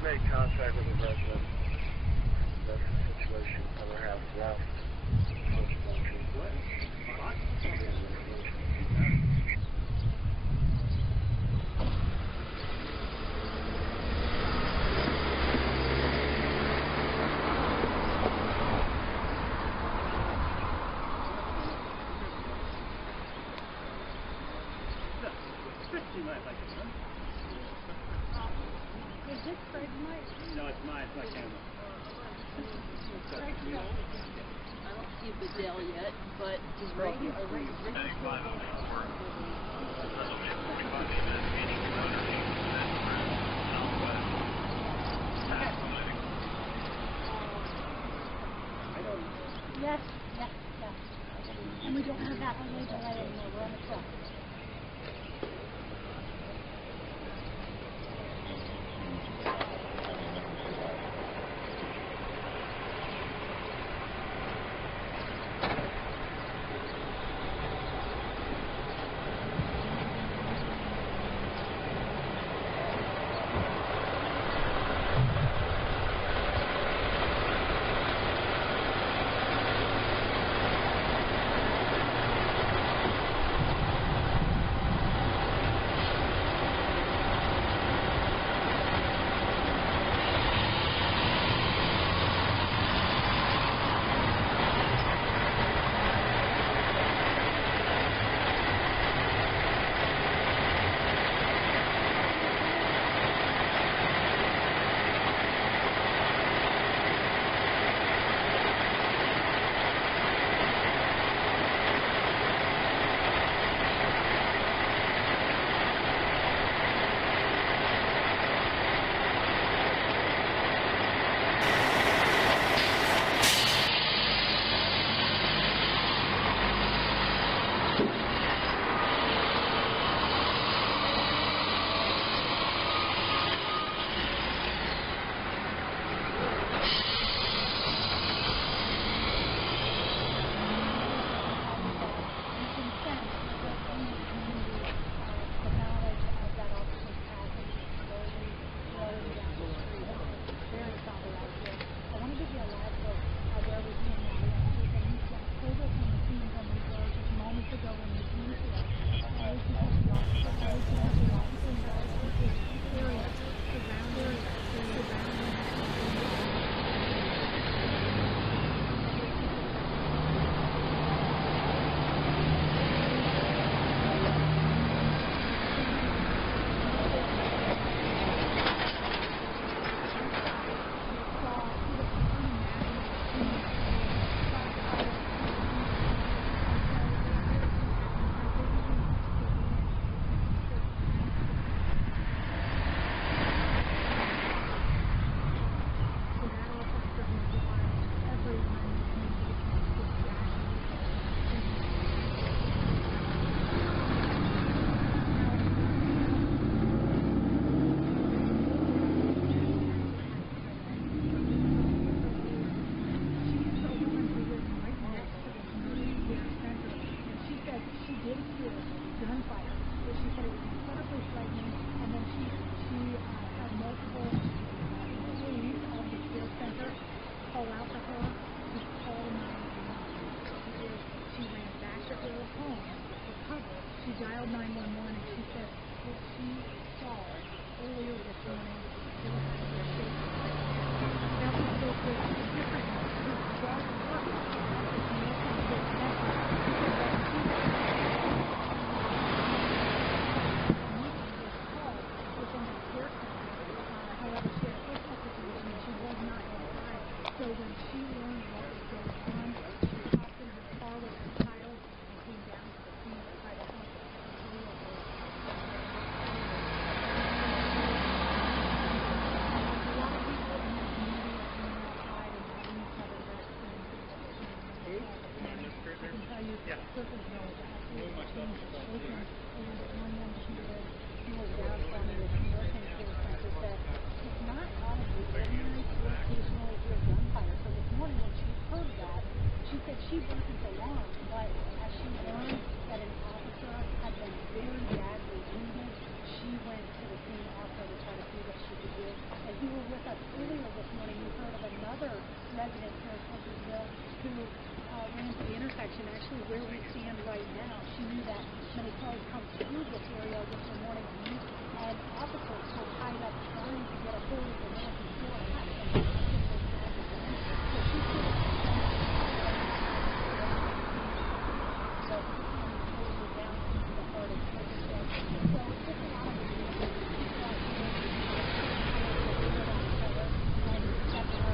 Made contact with the resident. That's the situation. Other half is out. You might like it, huh? Is this Fred's mic? No, it's mine. It's my camera. I don't see the Dell yet, but is ready. Yes, yes, yes. And we don't have that on the light anymore. We're on the truck. She dialed 911 and she said what she saw earlier this morning that was the different dark work however, she had a personal situation and she was not inside. So when she learned what was going on, she hopped in her car with her child and came down to the scene to try to help three of her. A lot of people in that community are coming outside and telling each other their experiences. I can tell you, Kirkersville is absolutely changed. Open and on one she was down from the American Care Center said it's not out of the ordinary to occasionally hear gunfire. So this morning when she heard that, she said she wasn't alarmed, but as she learned that an officer had been very badly wounded, she went to the scene also to try to see what she could do. As you were with us earlier this morning, you heard of another resident here at Kirkersville who ran to the intersection, actually where we stand right now. She knew that many cars come through this area with the morning heat, and officers were tied up trying to get a hold of the man who saw it happen. So she could have down into the heart of Kirkersville. So it's just a lot of people out here and that's our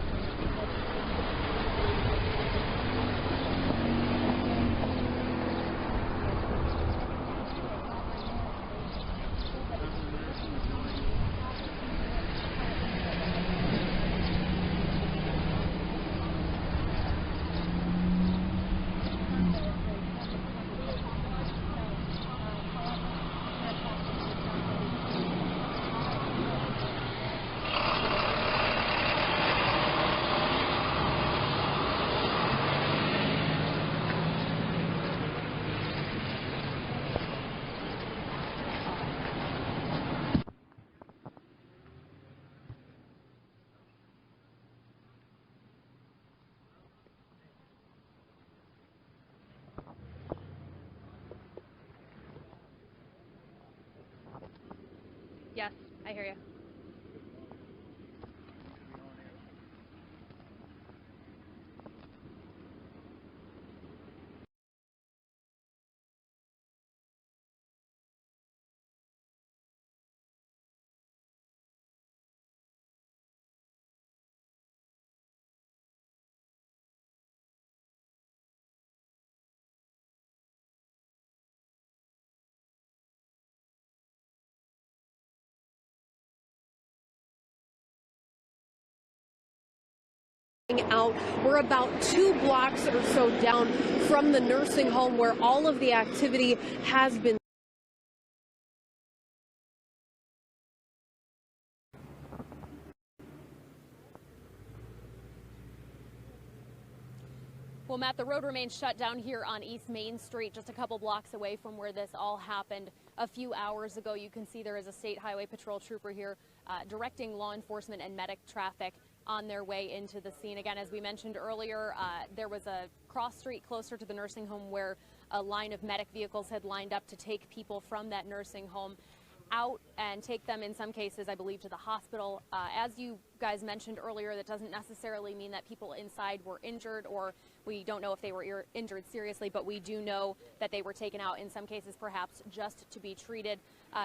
Yes, I hear you. Out. We're about 2 blocks or so down from the nursing home where all of the activity has been. Well, Matt, the road remains shut down here on East Main Street, just a couple blocks away from where this all happened a few hours ago. You can see there is a state highway patrol trooper here directing law enforcement and medic traffic on their way into the scene. Again, as we mentioned earlier, there was a cross street closer to the nursing home where a line of medic vehicles had lined up to take people from that nursing home out and take them, in some cases, I believe, to the hospital. As you guys mentioned earlier, that doesn't necessarily mean that people inside were injured, or we don't know if they were injured seriously, but we do know that they were taken out, in some cases perhaps just to be treated.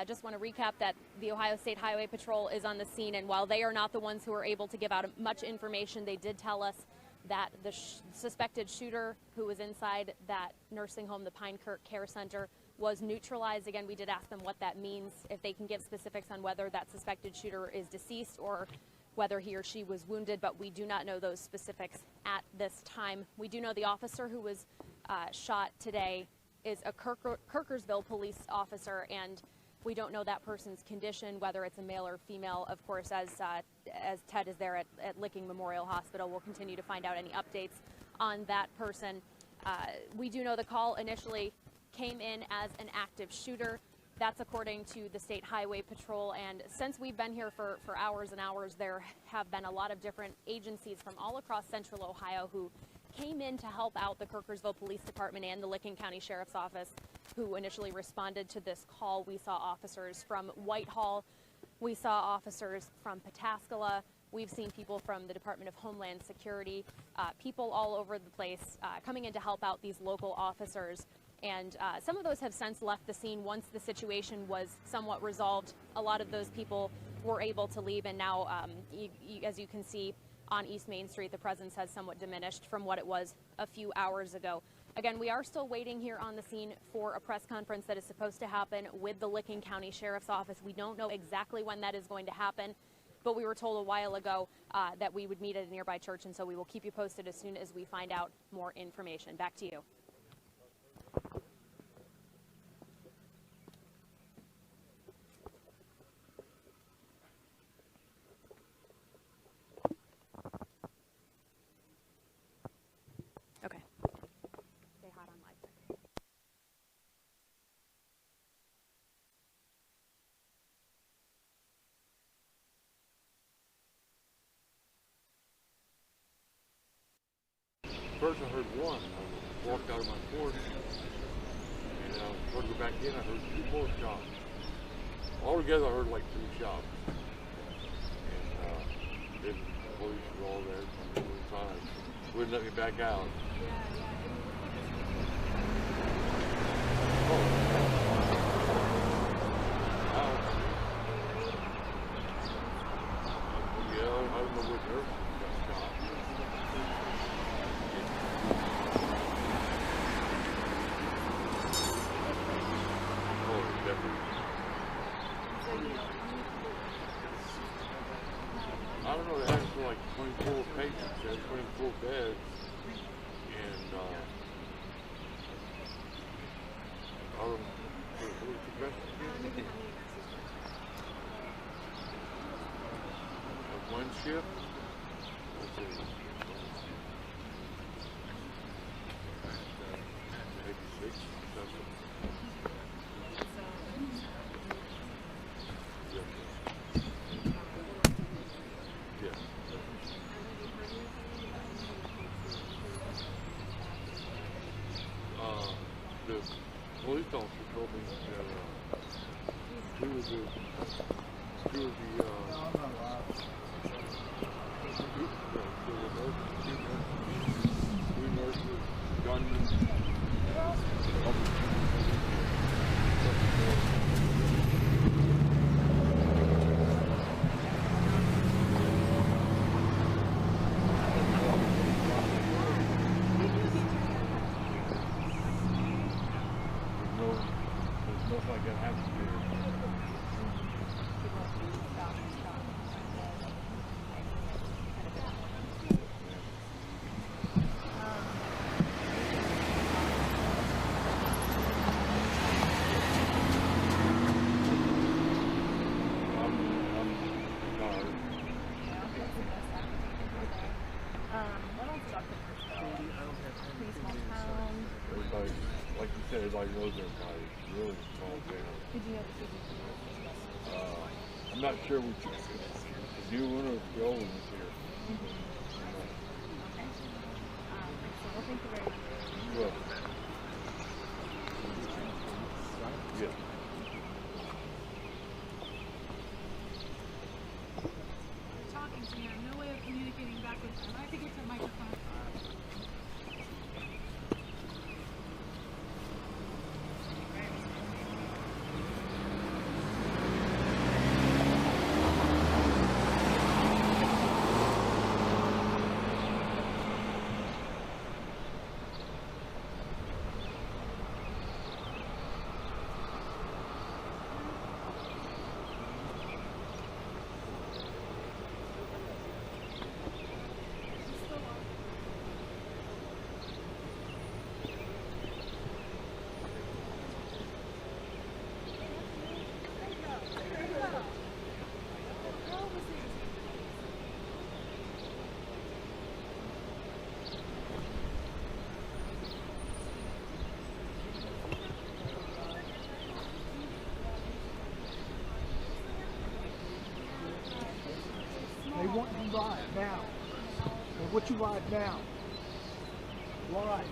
Just want to recap that the Ohio State Highway Patrol is on the scene, and while they are not the ones who are able to give out much information, they did tell us that the suspected shooter who was inside that nursing home, the Pine Kirk Care Center, was neutralized. Again, we did ask them what that means, if they can give specifics on whether that suspected shooter is deceased or whether he or she was wounded, but we do not know those specifics at this time. We do know the officer who was shot today is a Kirkersville police officer, and we don't know that person's condition, whether it's a male or female. Of course, as Ted is there at Licking Memorial Hospital, we'll continue to find out any updates on that person. We do know the call initially came in as an active shooter. That's according to the State Highway Patrol. And since we've been here for hours and hours, there have been a lot of different agencies from all across central Ohio who came in to help out the Kirkersville Police Department and the Licking County Sheriff's Office who initially responded to this call. We saw officers from Whitehall. We saw officers from Pataskala. We've seen people from the Department of Homeland Security, people all over the place coming in to help out these local officers. And some of those have since left the scene once the situation was somewhat resolved. A lot of those people were able to leave, and now, as you can see on East Main Street, the presence has somewhat diminished from what it was a few hours ago. Again, we are still waiting here on the scene for a press conference that is supposed to happen with the Licking County Sheriff's Office. We don't know exactly when that is going to happen, but we were told a while ago that we would meet at a nearby church, and so we will keep you posted as soon as we find out more information. Back to you. Okay. Stay hot on live. First I heard one. I walked out of my porch, and I was trying to go back in. I heard 2 more shots. Altogether, I heard like 2 shots. And then the police were all there from the other side. Wouldn't let me back out. Yeah, I don't know what nurse got shot. I don't know, they had it for like 24 patients, they had 24 beds, and I don't know, what was the best again? One shift? Let's see. Maybe 6, 7. The police officer told me that 2 of the nurses, gunmen. Like you said, everybody knows everybody. It's really small town. Did you know the CDC? I'm not sure which the new one or the old one is here. Okay. Well, thank you very much. You're welcome. Yeah. Talking to me, I have no way of communicating back with them. I have to get to the microphone. They want you live now. They want you live now. Live.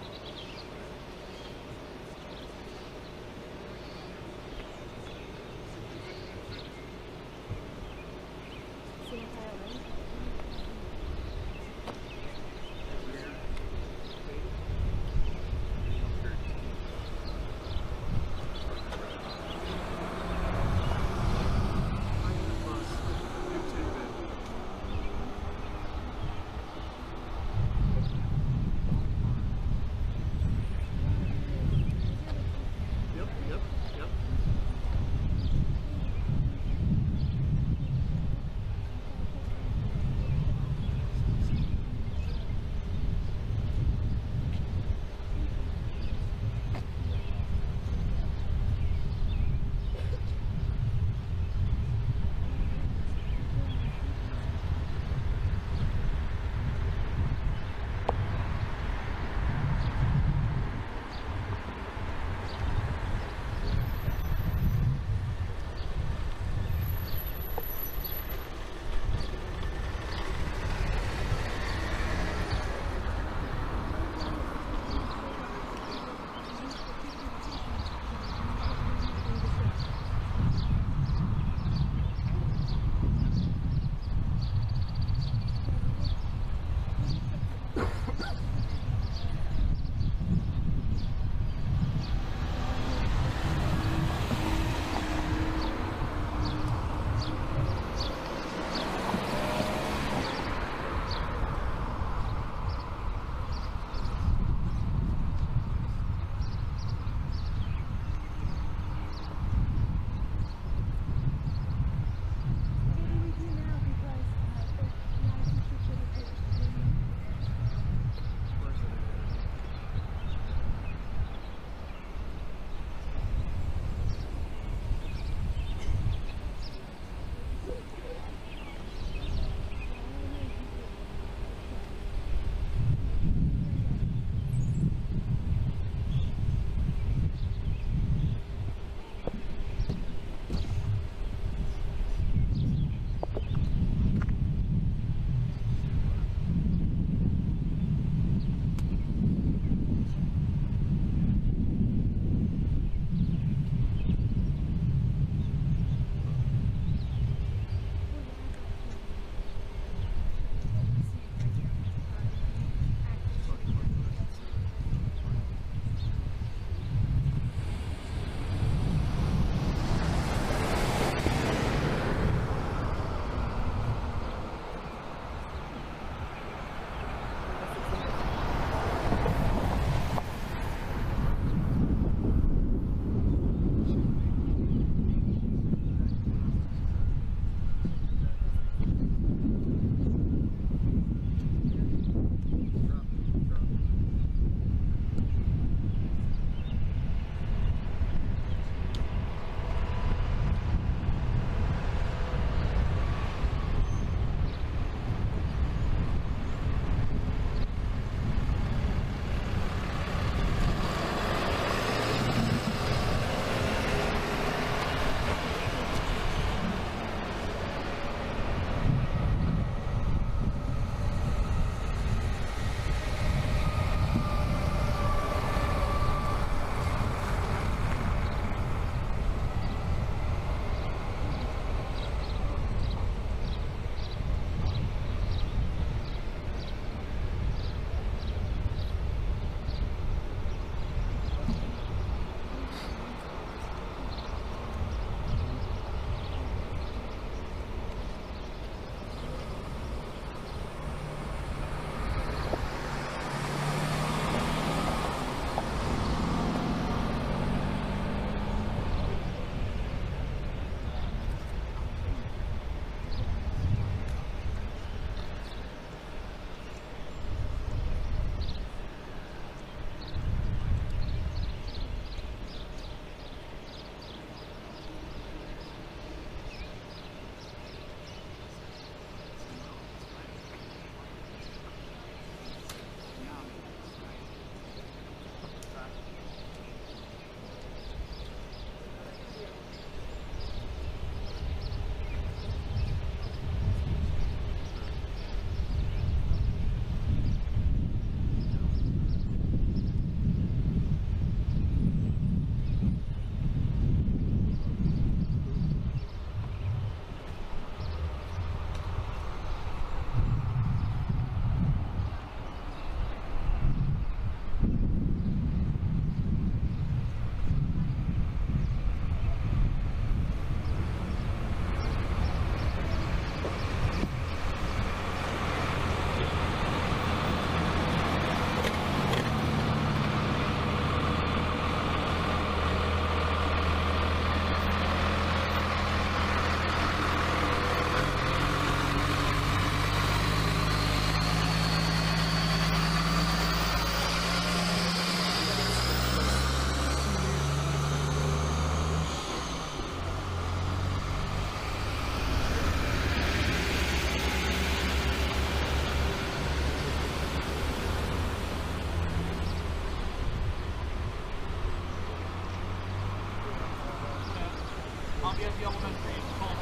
I'll be at the elementary in Tulsa.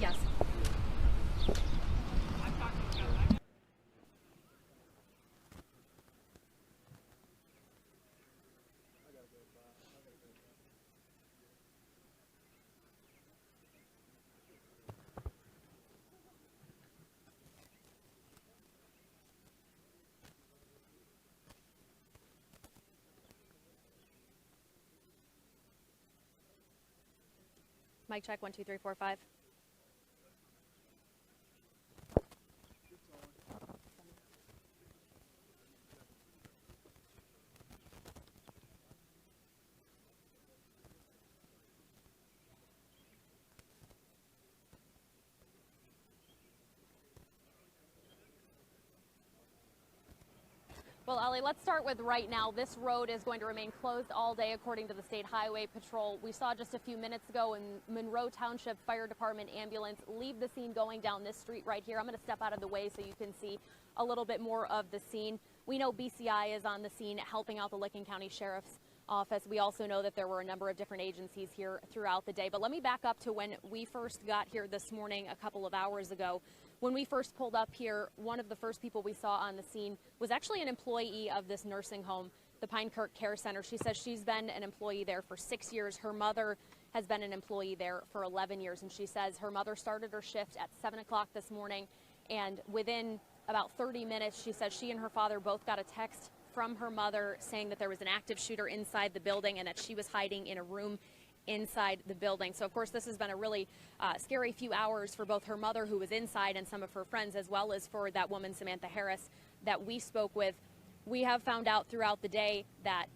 Yes. Mic check, 1, 2, 3, 4, 5. Well, Ellie, let's start with right now. This road is going to remain closed all day, according to the State Highway Patrol. We saw just a few minutes ago in Monroe Township Fire Department ambulance leave the scene going down this street right here. I'm going to step out of the way so you can see a little bit more of the scene. We know BCI is on the scene helping out the Licking County Sheriff's Office. We also know that there were a number of different agencies here throughout the day. But let me back up to when we first got here this morning a couple of hours ago. When we first pulled up here, one of the first people we saw on the scene was actually an employee of this nursing home, the Pine Kirk Care Center. She says she's been an employee there for 6 years. Her mother has been an employee there for 11 years. And she says her mother started her shift at 7 o'clock this morning. And within about 30 minutes, she says she and her father both got a text from her mother saying that there was an active shooter inside the building and that she was hiding in a room inside the building. So, of course, this has been a really scary few hours for both her mother, who was inside, and some of her friends, as well as for that woman, Samantha Harris, that we spoke with. We have found out throughout the day that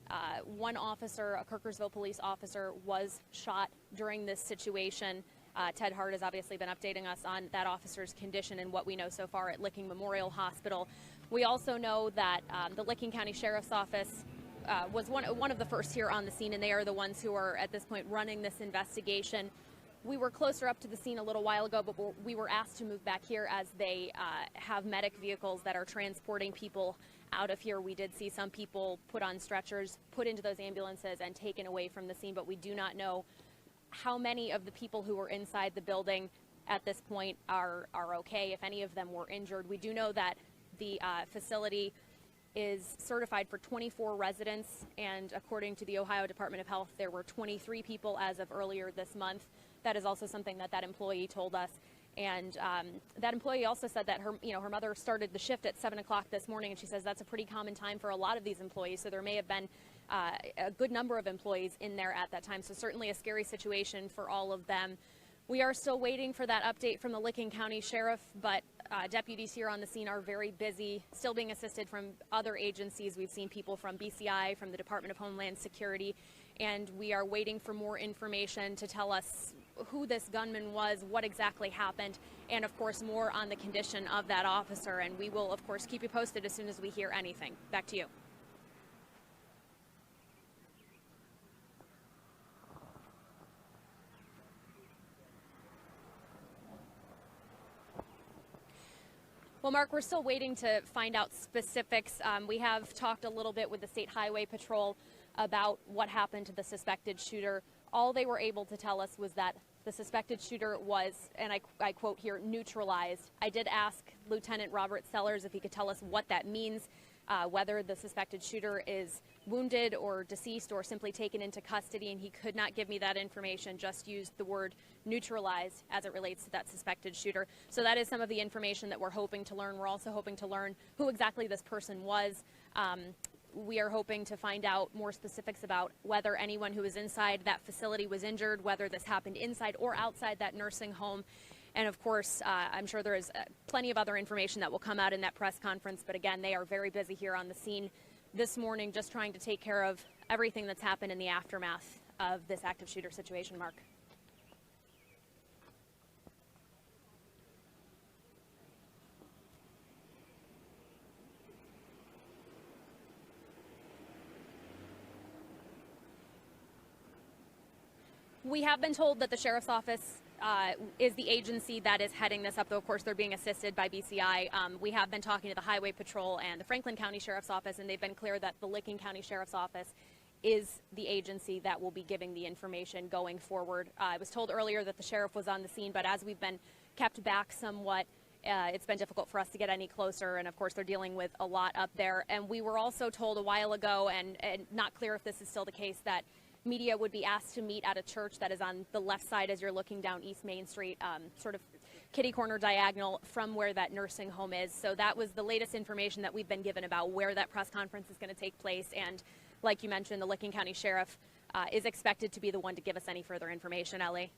one officer, a Kirkersville police officer, was shot during this situation. Ted Hart has obviously been updating us on that officer's condition and what we know so far at Licking Memorial Hospital. We also know that the Licking County Sheriff's Office was one of the first here on the scene, and they are the ones who are at this point running this investigation. We were closer up to the scene a little while ago, but we were asked to move back here as they have medic vehicles that are transporting people out of here. We did see some people put on stretchers, put into those ambulances, and taken away from the scene, but we do not know how many of the people who were inside the building at this point are okay, if any of them were injured. We do know that the facility is certified for 24 residents, and according to the Ohio Department of Health, there were 23 people as of earlier this month. That is also something that employee told us. And that employee also said that her mother started the shift at 7 o'clock this morning, and she says that's a pretty common time for a lot of these employees. So there may have been a good number of employees in there at that time. So certainly a scary situation for all of them. We are still waiting for that update from the Licking County Sheriff, but deputies here on the scene are very busy, still being assisted from other agencies. We've seen people from BCI, from the Department of Homeland Security, and we are waiting for more information to tell us who this gunman was, what exactly happened, and of course more on the condition of that officer. And we will of course keep you posted as soon as we hear anything. Back to you. Well, Mark, we're still waiting to find out specifics. We have talked a little bit with the State Highway Patrol about what happened to the suspected shooter. All they were able to tell us was that the suspected shooter was, and I quote here, neutralized. I did ask Lieutenant Robert Sellers if he could tell us what that means, whether the suspected shooter is wounded or deceased or simply taken into custody, and he could not give me that information, just used the word neutralized as it relates to that suspected shooter. So that is some of the information that we're hoping to learn. We're also hoping to learn who exactly this person was. We are hoping to find out more specifics about whether anyone who was inside that facility was injured, whether this happened inside or outside that nursing home. And of course, I'm sure there is plenty of other information that will come out in that press conference. But again, they are very busy here on the scene this morning, just trying to take care of everything that's happened in the aftermath of this active shooter situation, Mark. We have been told that the sheriff's office is the agency that is heading this up, though of course they're being assisted by BCI. We have been talking to the Highway Patrol and the Franklin County Sheriff's Office, and they've been clear that the Licking County Sheriff's Office is the agency that will be giving the information going forward. I was told earlier that the sheriff was on the scene, but as we've been kept back somewhat, it's been difficult for us to get any closer, and of course they're dealing with a lot up there. And we were also told a while ago, and not clear if this is still the case, that media would be asked to meet at a church that is on the left side as you're looking down East Main Street, sort of kitty corner diagonal from where that nursing home is. So that was the latest information that we've been given about where that press conference is going to take place. And like you mentioned, the Licking County Sheriff is expected to be the one to give us any further information, Ellie.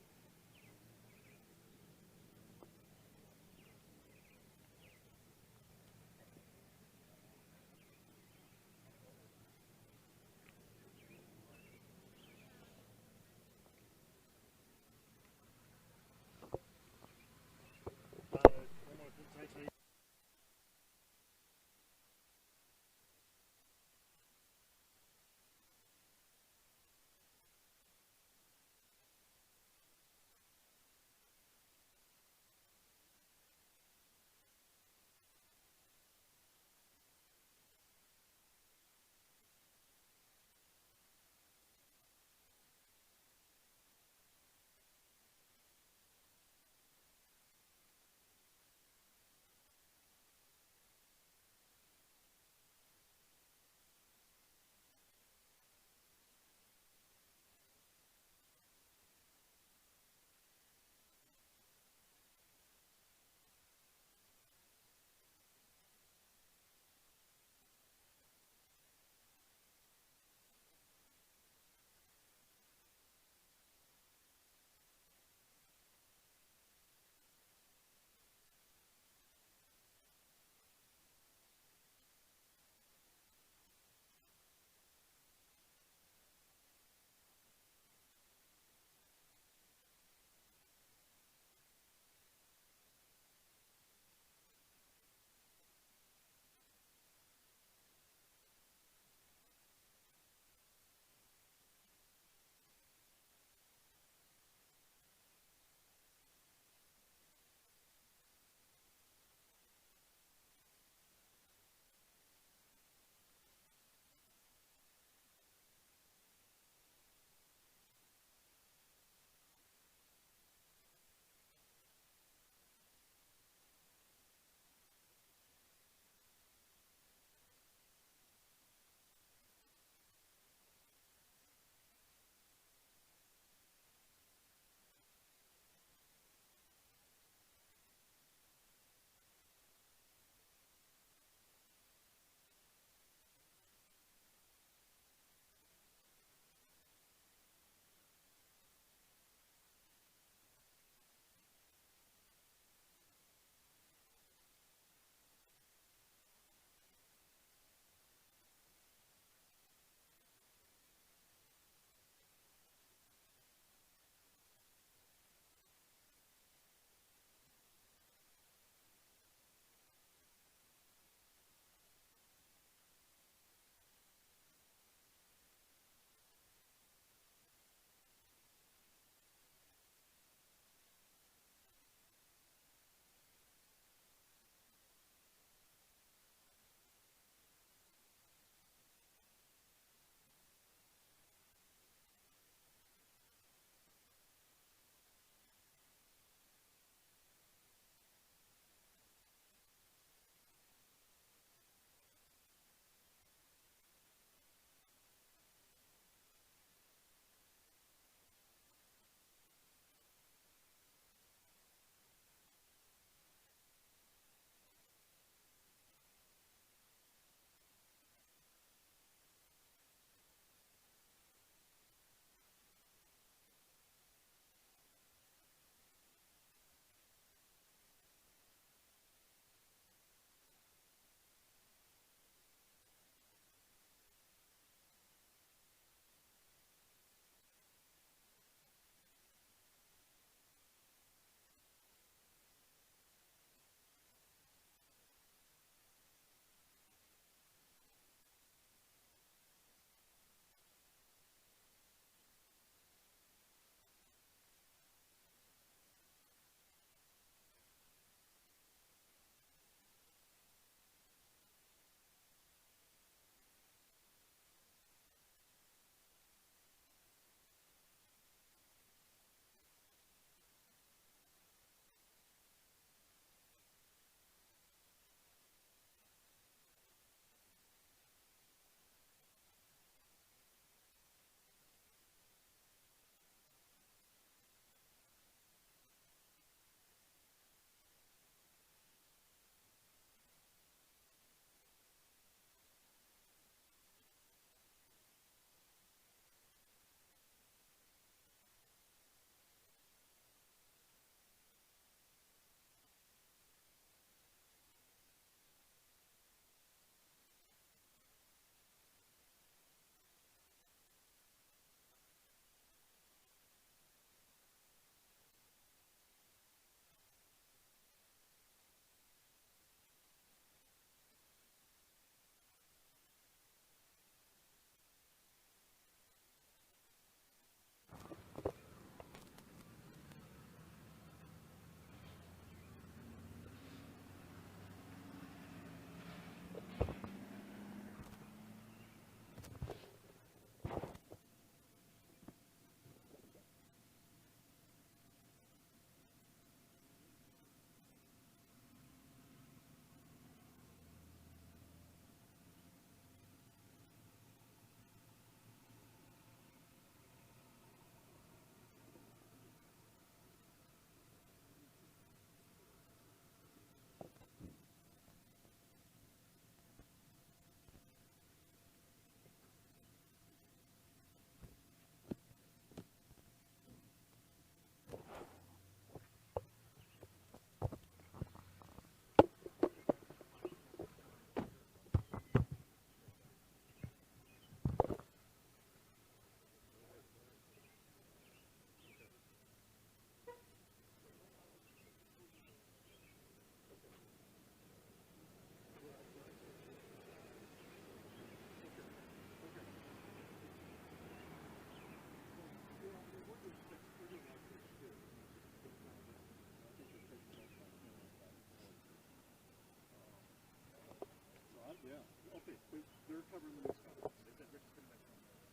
They're covering the next one.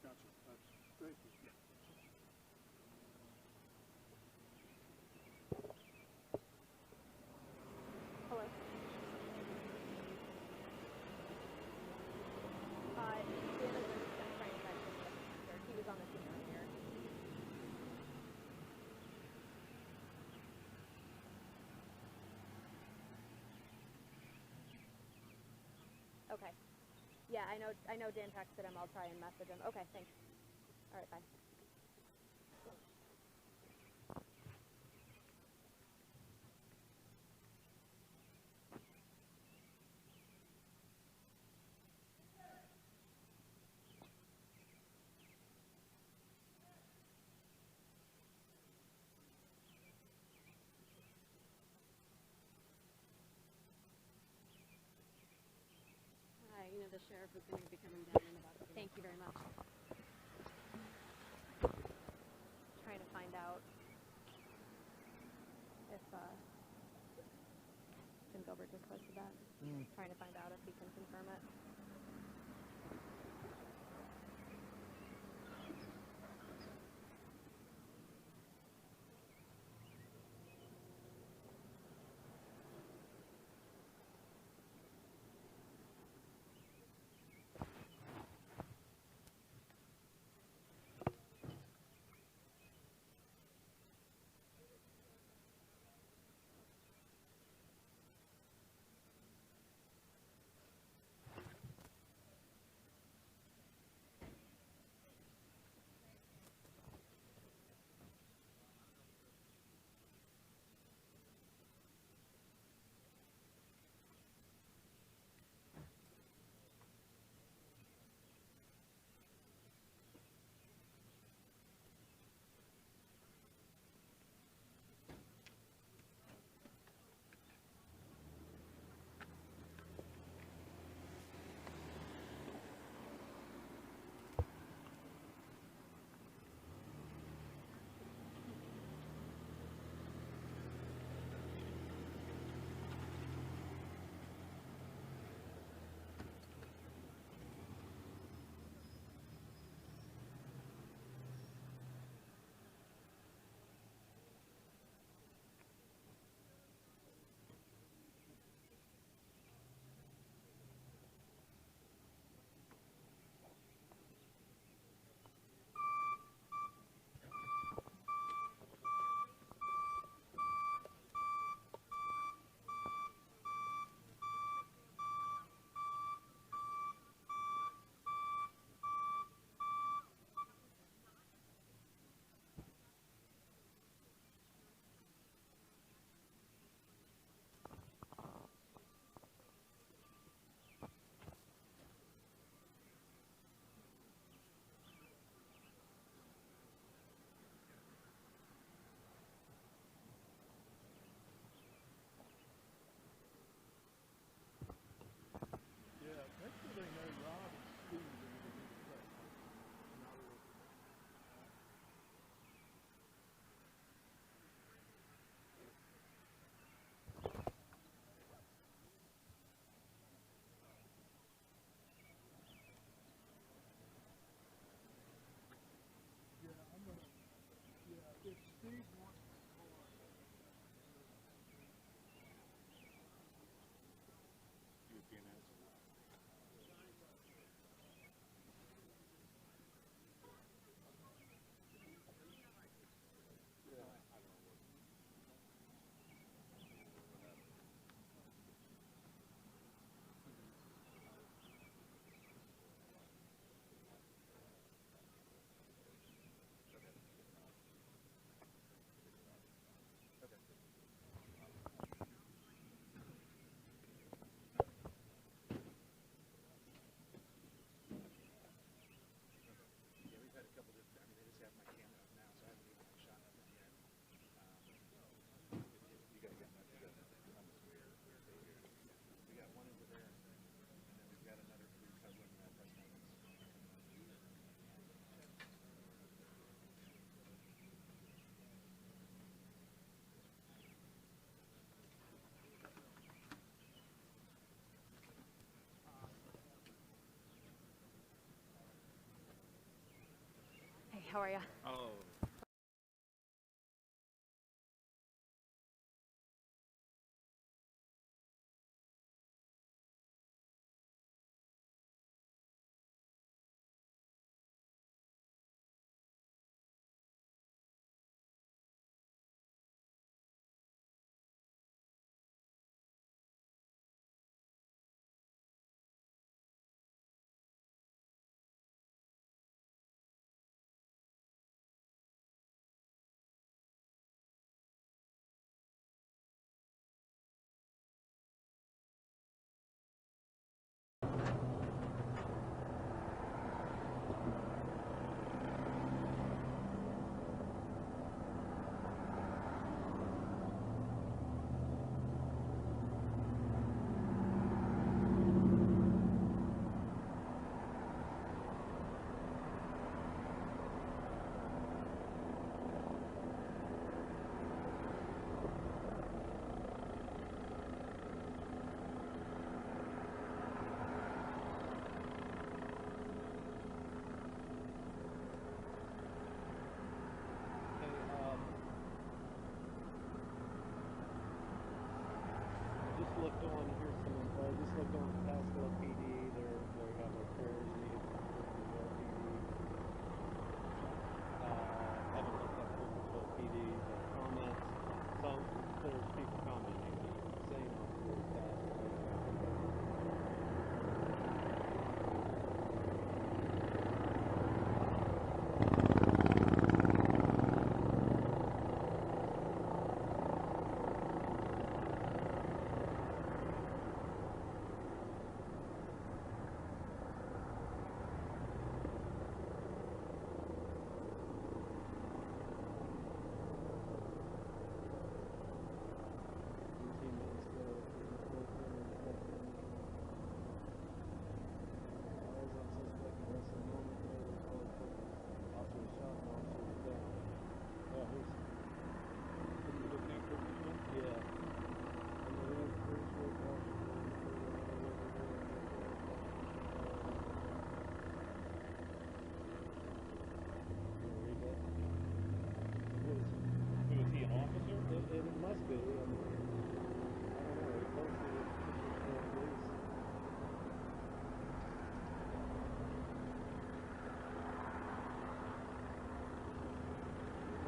Gotcha. Thank you. Yeah. Hello. He was on the scene earlier. Okay. Yeah, I know Dan texted him. I'll try and message him. Okay, thanks. All right, bye. The sheriff is going to be coming down in about 2 minutes. Thank you very much. Trying to find out if Tim Gilbert just posted that. Trying to find out if he can confirm it. How are you? Oh. Just looked on, here's some info, just looked on Pasco PD, they have repairs needed for Kirkersville PD. Haven't looked up Kirkersville PD, the comments, there's people commenting, saying officers that. It must be. I mean, I don't know. It posted it to the police.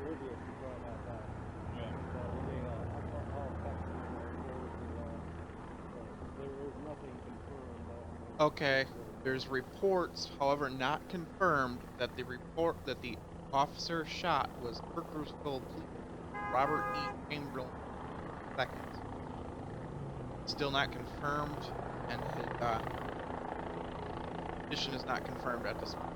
Olivia brought that back. Yeah. So I'll text them. There is nothing confirmed. Okay. There's reports, however, not confirmed, that the officer shot was Kirkersville Robert E. Chamberlain II. Still not confirmed, and his condition is not confirmed at this point.